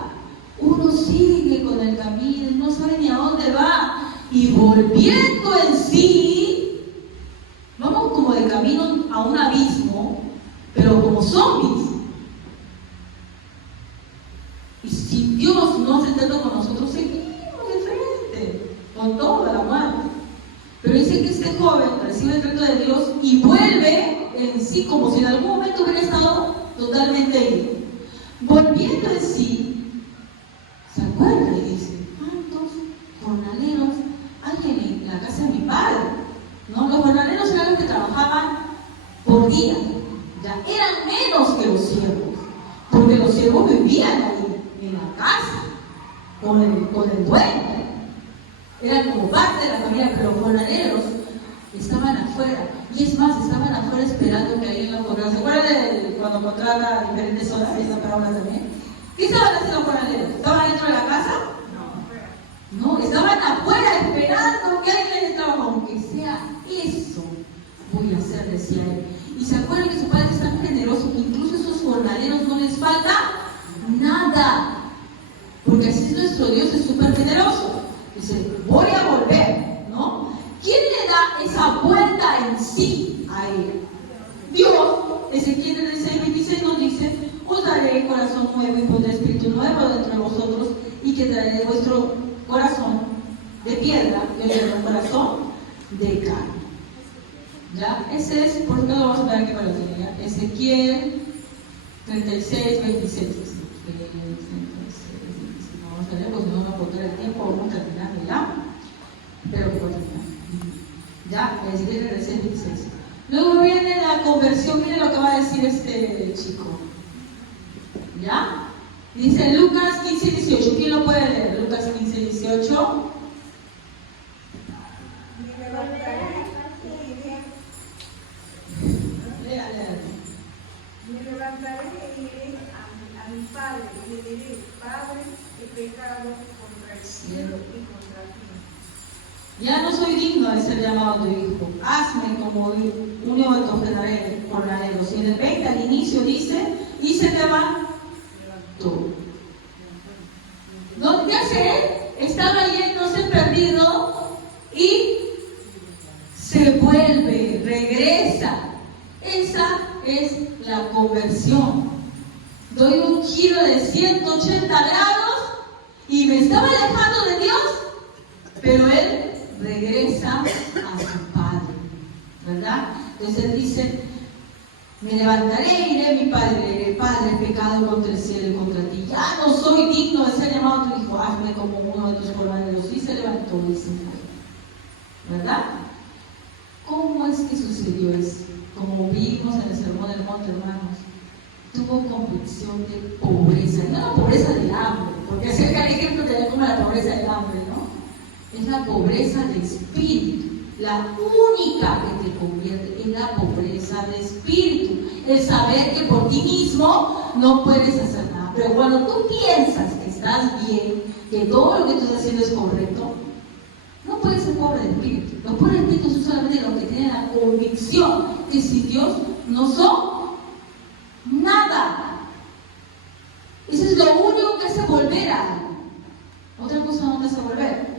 Uno sigue con el camino, no sabe ni a dónde va. Y volviendo en sí, vamos como de camino a un abismo, pero como zombies. Y si Dios no se trata con nosotros, seguimos de frente, con toda la muerte. Pero dice que este joven recibe el trato de Dios y vuelve en sí, como si en algún momento hubiera estado totalmente herido. Volviendo en sí, se acuerda y dice, ¿cuántos jornaleros hay en la casa de mi padre? ¿No? Los jornaleros eran los que trabajaban por día, ya eran menos que los siervos, porque los siervos vivían ahí, en la casa, con el dueño. Eran como parte de la familia, pero los jornaleros estaban afuera. Y es más, estaban afuera esperando que alguien los contratara. ¿Se acuerdan de cuando contrata a diferentes horas? Esta palabra también. ¿Qué estaban haciendo los jornaleros? ¿Estaban dentro de la casa? No, estaban afuera esperando que alguien les trabaje. Aunque sea eso, voy a hacer, decía él. Y se acuerdan que su padre es tan generoso que incluso a esos jornaleros no les falta nada. Porque así es nuestro Dios, es súper generoso. Dice, voy a volver, ¿no? ¿Quién le da esa vuelta en sí a él? Dios. Ezequiel 16:26 nos dice, os daré corazón nuevo y pondré espíritu nuevo dentro de vosotros y que traeré vuestro corazón de piedra y os daré un corazón de carne. ¿Ya? Ese es, por eso lo vamos a ver aquí para la teoría. Ezequiel 36:26. Vamos a ver, pues no vamos a botar el tiempo, vamos terminando ya. Pero que terminar. Ya, Ezequiel 36:26. Luego viene la conversión, miren lo que va a decir este chico. ¿Ya? Dice Lucas 15:18. ¿Quién lo puede leer? Lucas 15:18. Me levantaré y iré a mi padre y le diré, Padre, he pecado contra el cielo y contra ti. Ya no soy digno de ser llamado tu hijo. Hazme como uno de tus jornaleros. Y en el 20 al inicio dice, y se levantó. ¿Qué hace él? Estaba yéndose perdido y se vuelve, regresa. Esa es la conversión. Doy un giro de 180 grados y me estaba alejando de Dios, pero él regresa a su padre, ¿verdad? Entonces él dice, me levantaré, iré a mi padre, le diré, Padre, he pecado contra el cielo y contra ti, ya no soy digno de ser llamado tu hijo, hazme como uno de tus jornaleros. Y se levantó y se fue, ¿verdad? ¿Cómo es que sucedió eso? Como vimos en el Sermón del Monte, hermanos, tuvo convicción de pobreza, no la pobreza del hambre, porque acerca del ejemplo te da como la pobreza del hambre, ¿no? Es la pobreza de espíritu. La única que te convierte es la pobreza de espíritu. El saber que por ti mismo no puedes hacer nada. Pero cuando tú piensas que estás bien, que todo lo que tú estás haciendo es correcto, no puedes ser pobre de espíritu. Los pobres de espíritu son solamente los que tienen la convicción que sin Dios no son nada. Eso es lo único que hace volver a algo. Otra cosa no te hace volver.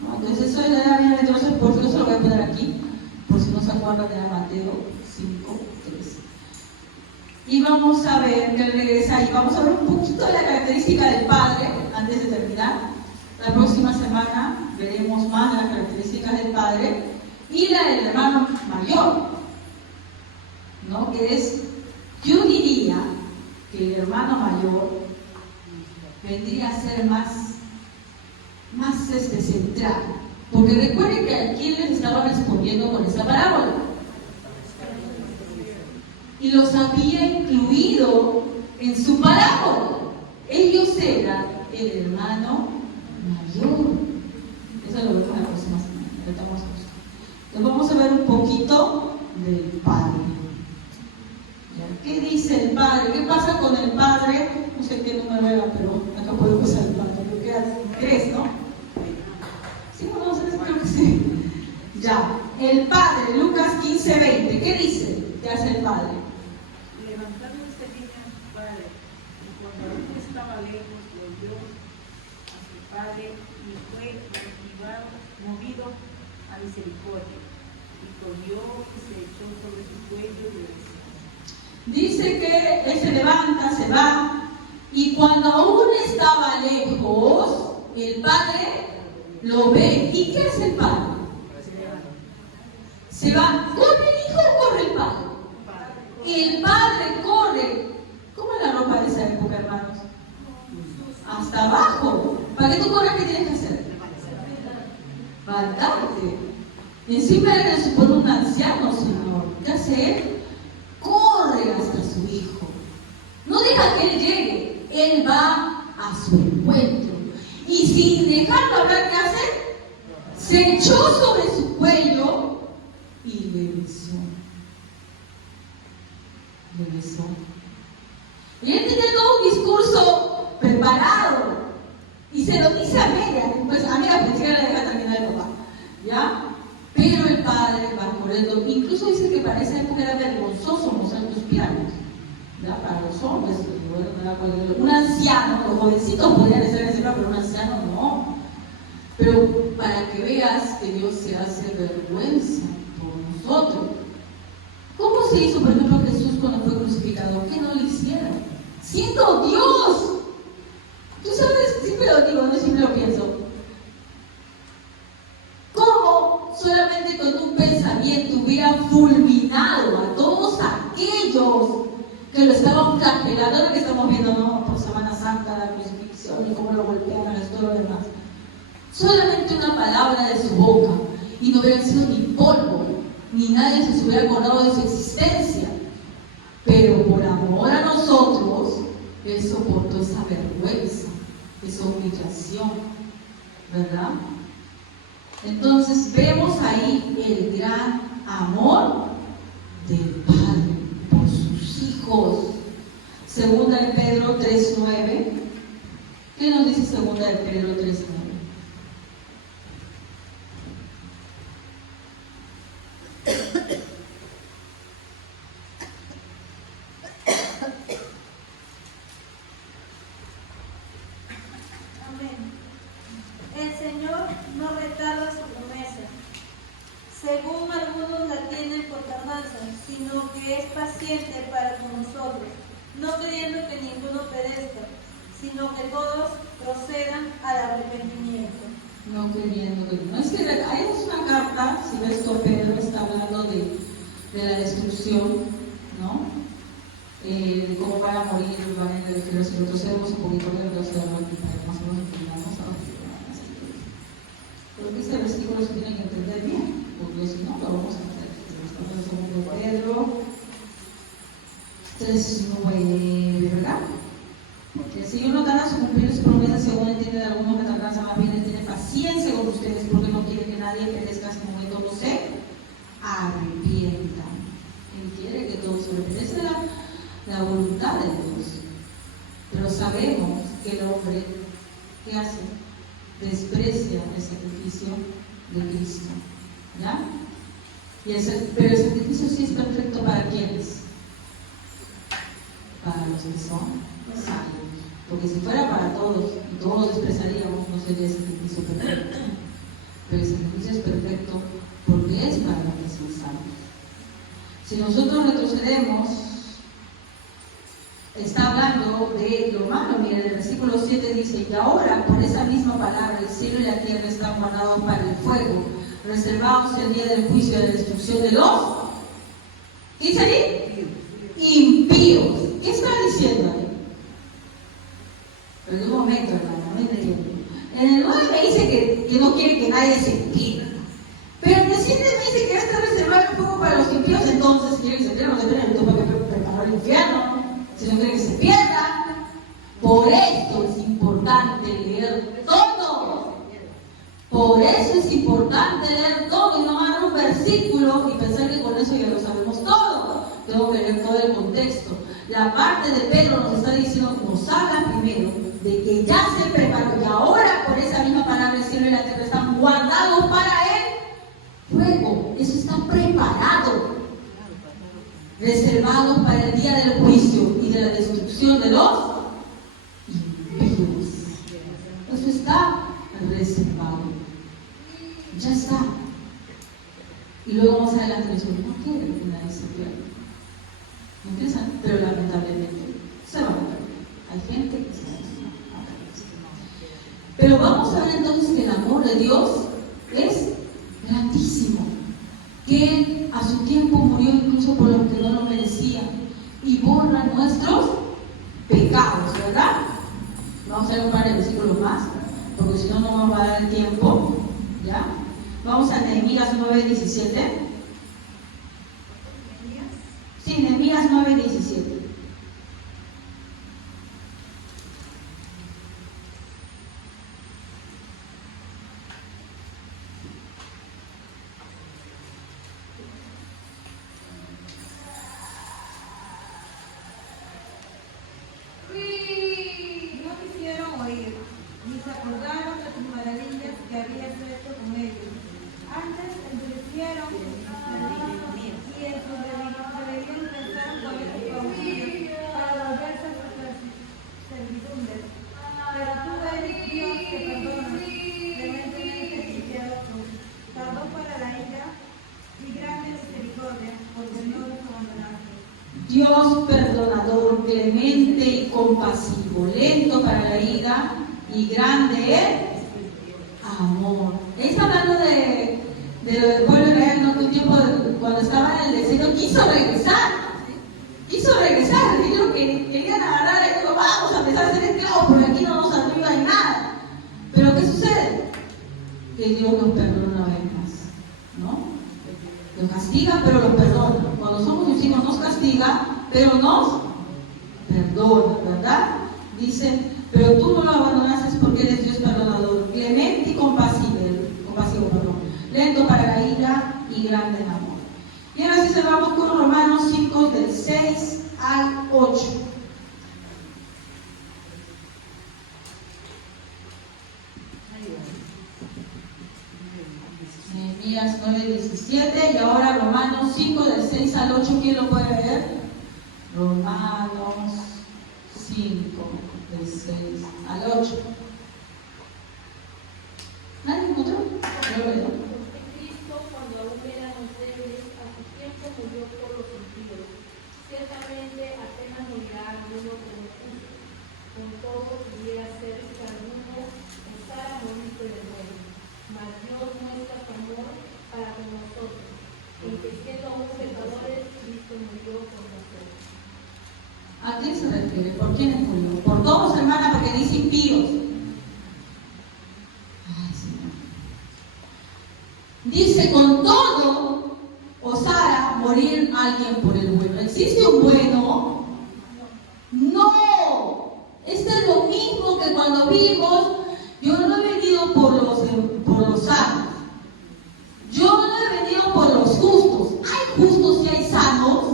¿No? Entonces eso es la Biblia, entonces por eso se lo voy a poner aquí, por si no se acuerdan de Mateo 5:13. Y vamos a ver que regresa ahí. Vamos a ver un poquito de la característica del Padre antes de terminar. La próxima semana veremos más las características del Padre y la del hermano mayor, ¿no? Que es, yo diría que el hermano mayor vendría a ser más central, porque recuerden que a quién les estaba respondiendo con esa parábola y los había incluido en su parábola. Ellos eran el hermano mayor. Eso lo vemos la próxima semana. Entonces vamos a ver un poquito del Padre. ¿Qué dice el Padre? ¿Qué pasa con el Padre? No sé qué número era, pero acá puedo pasar el Padre. Creo que era 3, ¿no? ¿Sí o no? Creo que sí. Ya. El Padre, Lucas 15:20. ¿Qué dice? ¿Qué hace el Padre? Levantando este niño a su padre, y cuando aún estaba lejos, volvió a su padre y fue movido a misericordia, y corrió y se echó sobre su cuello y le besó. Dice que él se levanta, se va, y cuando aún estaba lejos, el Padre lo ve. ¿Y qué hace el Padre? Se va. ¿Corre el hijo o corre el Padre? El Padre corre. ¿Cómo es la ropa de esa época, hermanos? Hasta abajo. ¿Para qué tú corres? ¿Qué tienes que hacer? Baltarte. Encima él supone un anciano, Señor. ¿Qué hace él? Corre hasta su hijo. No deja que él llegue. Él va a su encuentro. Y sin dejarlo hablar, ¿qué hace? Se echó sobre su cuello y le besó. Le besó. Y él tenía todo un discurso preparado. Y se lo dice a Amelia. Pues Amelia pensé que la deja terminar el papá. ¿Ya? Pero el Padre va corriendo. Incluso dice que para esa época era vergonzoso mostrar tus piernas. ¿Ya? Para los hombres. Un anciano, los jovencitos podían estar encima, pero un anciano no. Pero para que veas que Dios se hace vergüenza por nosotros. ¿Cómo se hizo, por ejemplo, Jesús cuando fue crucificado? ¿Qué no le hicieron? ¡Siendo Dios! Tú sabes, siempre lo digo, no siempre lo pienso. ¿Cómo solamente con un pensamiento hubiera fulminado a todos aquellos que lo estaban flagelando? Lo que estamos viendo, ¿no? Por Semana Santa, la crucifixión y cómo lo golpeaban y todo lo demás. Solamente una palabra de su boca y no hubiera sido ni polvo, ni nadie se hubiera acordado de su existencia. Pero por amor a nosotros, Él soportó esa vergüenza, esa humillación, ¿verdad? Entonces vemos ahí el gran amor del Padre por sus hijos. Segunda de Pedro 3:9. ¿Qué nos dice Segunda de Pedro 3:9? El Señor no retarda su promesa, según algunos la tienen por tardanza, sino que es paciente para con nosotros, no queriendo que ninguno perezca, sino que todos procedan al arrepentimiento. No queriendo que no. Es que ahí es una carta, si ves tú, Pedro está hablando de la destrucción, ¿no? De cómo van a morir, van a ir a si retrocedemos un poquito, pero retrocedemos aquí para que más o menos entendamos. Porque este versículo se tiene que entender bien, porque si no, lo vamos a hacer. Estamos en 2 Pedro 3:9. tiene de algunos de tardanza, más bien tiene paciencia con ustedes, porque no quiere que nadie perezca en ese momento, no se arrepienta. Él quiere que todos se arrepientan. Esa es la voluntad de Dios. Pero sabemos que el hombre, ¿qué hace? Desprecia el sacrificio de Cristo. ¿Ya? Pero el sacrificio sí es perfecto para quienes. Para los que son salvos. Porque si fuera para todos y todos los expresaríamos, no sería el sacrificio perfecto. Pero el sacrificio es perfecto porque es para los que son salvos. Si nosotros retrocedemos, está hablando de lo malo. Miren, el versículo 7 dice: y ahora por esa misma palabra el cielo y la tierra están guardados para el fuego, reservados el día del juicio y de la destrucción de los, ¿qué dice ahí? Impíos. ¿Qué está diciendo ahí? Pero en un momento, hermano, no entiendo. En el 9 me dice que no quiere que nadie se pierda. Pero en el 7 me dice que ya está reservado el fuego para los impíos. Entonces, si quieren que se pierdan, no se pierdan, entonces para que preparar el infierno. Si no quieren que se pierdan. Por esto es importante leer todo. Por eso es importante leer todo y no agarrar un versículo y pensar que con eso ya lo sabemos todo. Tengo que leer todo el contexto. La parte de Pedro nos está diciendo, nos habla primero de que ya se preparó y ahora por esa misma palabra el cielo y la tierra están guardados para el fuego. Eso está preparado, reservados para el día del juicio y de la destrucción de los impíos. Eso está reservado, ya está. Y luego más adelante les digo, no quieren que nadie se pierda. ¿Me entienden? Pero lamentablemente se va a perder. Hay gente que se va a perder. Pero vamos a ver entonces que el amor de Dios es grandísimo, que Él a su tiempo murió incluso por los que no lo merecían y borra nuestros pecados, ¿verdad? Vamos a ver un par de versículos más, porque si no, no nos va a dar el tiempo, ¿ya? Vamos a Nehemías 9:17. Sí, Nehemías 9:17. Dios perdonador, clemente y compasivo, lento para la ira y grande en amor. Está hablando de lo del pueblo de Israel, ¿no? Que un tiempo cuando estaba en el desierto quiso regresar. Ellos querían agarrar y dijo, vamos a empezar a ser esclavos porque aquí no nos ayuda en nada. Pero ¿qué sucede? Que Dios los perdona una vez más, ¿no? Los castiga, pero los perdona. Cuando somos sus hijos nos castiga, pero nos perdona, ¿verdad? Dice, pero tú no lo abandonaste porque eres Dios perdonador, clemente y compasivo, lento para la ira y grande en amor. Y ahora sí cerramos con Romanos 5, del 6 al 8. Nehemías 9:17 y ahora Romanos 5 del 6 al 8. ¿Quién lo puede leer? Romanos 5 del 6 al 8. ¿Nadie encontró? Yo lo leo. Cristo, cuando aún éramos débiles, a su tiempo murió por los impíos. Ciertamente apenas morirá alguno por los justos. Con todo pudiera ser que alguno osara morir por el bueno. Mas Dios muestra su amor para con nosotros, en que siendo aún pecadores, Cristo murió por nosotros. ¿A quién se refiere? ¿Por quiénes murió? Por todos, hermana, porque dice impíos. Ay, Señor. Dice, con todo, osara morir alguien por el bueno. ¿Existe un bueno? No. Esto es lo mismo que cuando vimos Yo no he venido por los sanos. Yo no he venido por los justos. ¿Hay justos y hay sanos?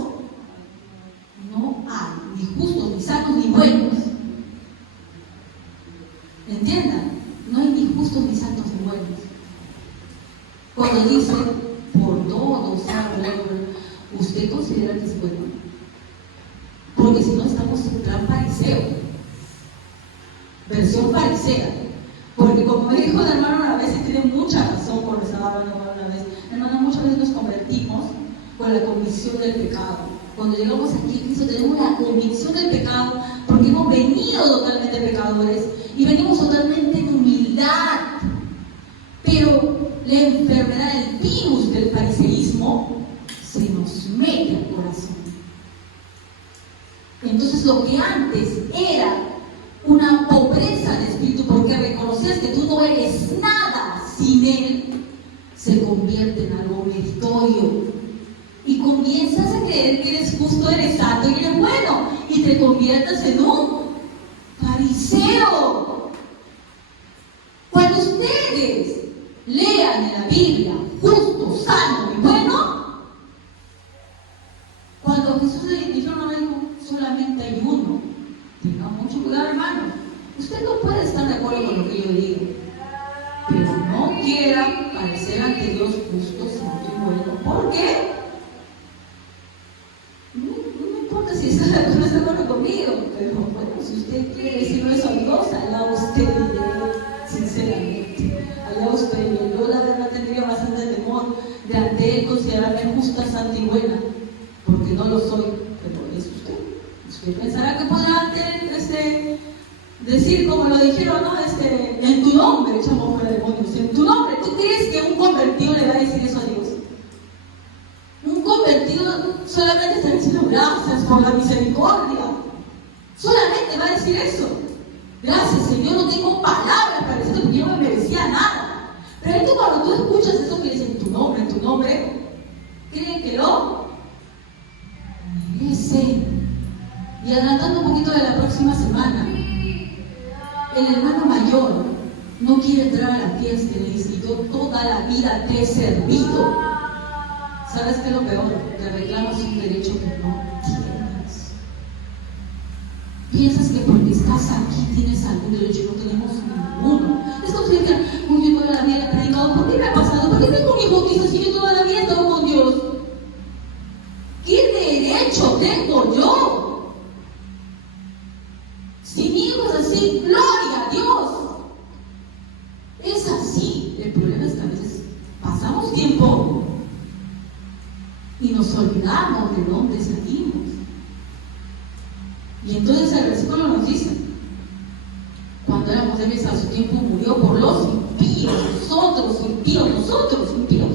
No hay ni justos, ni sanos, ni buenos. ¿Entiendan? No hay ni justos, ni santos, ni buenos. Cuando dice, por todos, ¿usted considera que es bueno? Porque si no estamos en plan fariseo. Versión farisea. Porque como me dijo el hermano una vez, y tiene mucha razón cuando estaba hablando una vez, hermano, muchas veces nos convertimos con la convicción del pecado. Cuando llegamos aquí a Cristo tenemos la convicción del pecado porque hemos venido totalmente pecadores y venimos totalmente en humildad. Pero la enfermedad, el virus del fariseísmo se nos mete al corazón. Entonces lo que antes era una pobreza de espíritu porque reconocías que tú no eres nada sin Él, se convierte en algo meritorio y comienzas a creer que eres justo, eres santo y eres bueno y te conviertas en un fariseo. Cuando ustedes lean en la Biblia justo, sano y bueno, cuando Jesús le dijo no solamente hay uno, tenga mucho cuidado, hermano. Usted no puede estar de acuerdo con lo que yo digo, pero no quiera parecer ante Dios justo, santo y bueno. ¿Por qué? No me importa si está de acuerdo conmigo, pero bueno, si usted quiere decirme eso a Dios, allá usted, sinceramente, allá usted. Yo la verdad tendría bastante temor de ante Él considerarme justa, santa y buena, porque no lo soy, pero es usted. Usted pensará que podrá decir como lo dijeron, ¿no? En tu nombre echamos fuera demonios, en tu nombre. ¿Tú crees que un convertido le va a decir eso a Dios? Un convertido solamente está diciendo gracias por la misericordia. Solamente va a decir eso. Gracias, Señor, no tengo palabras para decirte porque yo no me merecía nada. Pero esto, cuando tú escuchas eso que dicen en tu nombre, ¿creen que lo merecen? Y adelantando un poquito de la próxima semana, el hermano mayor no quiere entrar a la fiesta y le dice, yo toda la vida te he servido. ¿Sabes qué es lo peor? Te reclamas un derecho que no tienes. Piensas que porque estás aquí tienes algún derecho, no tenemos ninguno. Es como si dijeran, yo toda la vida he predicado, ¿por qué me ha pasado? ¿Por qué tengo un hijo que dice, si yo toda la vida he estado con Dios? ¿Qué derecho tengo yo? Si mi hijo es así, gloria a Dios. Es así. El problema es que a veces pasamos tiempo y nos olvidamos de dónde salimos. Y entonces el versículo nos dice, cuando éramos débiles a su tiempo murió por los impíos, nosotros impíos.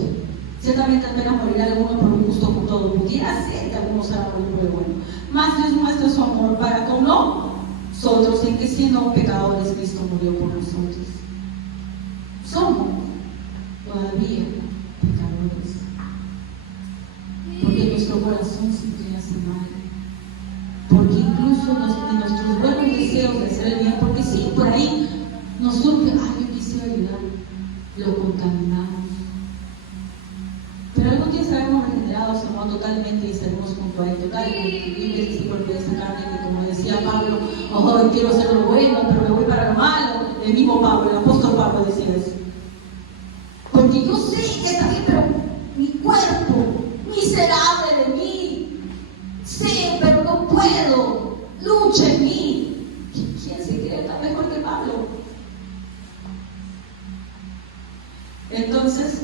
Ciertamente apenas morirá alguno por un justo por todo. Pudiera ser que algunos hagan morir por el bueno. Más Dios muestra su amor para con nosotros, en que siendo pecadores Cristo murió por nosotros. Somos todavía pecadores, porque nuestro corazón se inclina hacia el mal, porque incluso nuestros buenos deseos de hacer el bien, porque sí, por ahí nos surge, yo quisiera ayudar, lo contaminamos. Pero algún día seremos regenerados, no totalmente, y estaremos junto a Él totalmente libres de su propia carne, que como decía Pablo, quiero hacer lo bueno, pero me voy para lo malo. El mismo Pablo, el apóstol Pablo decía eso. Porque yo sé que está bien, pero mi cuerpo, miserable de mí, sé, pero no puedo, lucha en mí. ¿Quién se cree tan mejor que Pablo? Entonces,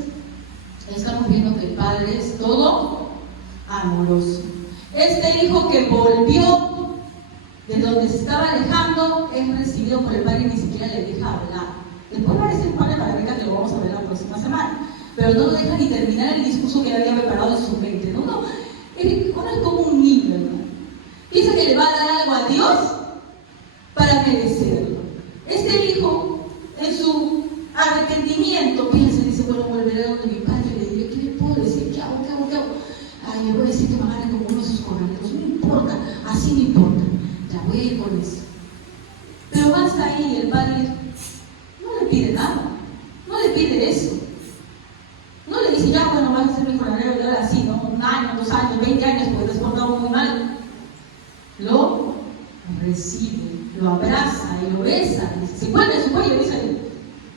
estamos viendo que el Padre es todo amoroso. Este hijo que volvió de donde se estaba alejando es recibido por el Padre y ni siquiera le deja hablar. Después va a decir Padre para que lo vamos a ver la próxima semana, pero no lo deja ni terminar el discurso que había preparado en su mente. No, es como un niño, ¿no? Piensa que le va a dar algo a Dios para merecerlo. Este hijo, en su arrepentimiento, piensa y dice, bueno, volveré a donde mi padre y le diré, ¿qué le puedo decir? ¿Qué hago? Le voy a decir que me agarren como uno de sus corraleros. No importa, así no importa. Ya voy a ir con eso. Pero basta ahí, el padre no le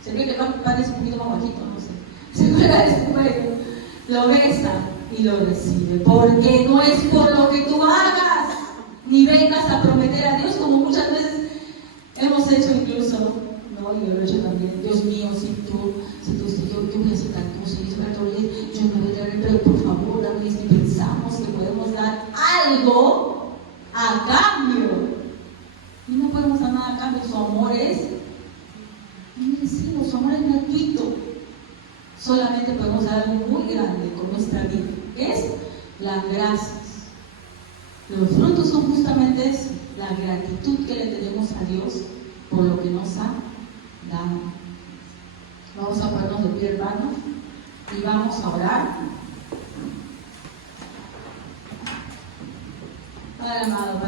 Se ve que el padre es un poquito más bajito, no sé. Se cuelga de su cuello, lo besa y lo recibe. Porque no es por lo que tú hagas, ni vengas a prometer a Dios, como muchas veces hemos hecho incluso, ¿no? Y yo lo he hecho también. Dios mío, si yo voy a hacer tal cosa, y yo me voy a traer, pero por favor, dame, y pensamos que podemos dar algo a cambio. Y no podemos dar nada a cambio, su amor es inmerecido, su amor es gratuito. Solamente podemos dar algo muy grande con nuestra vida, que es las gracias. Los frutos son justamente eso, la gratitud que le tenemos a Dios por lo que nos ha dado. Vamos a ponernos de pie, hermanos, y vamos a orar. Padre amado,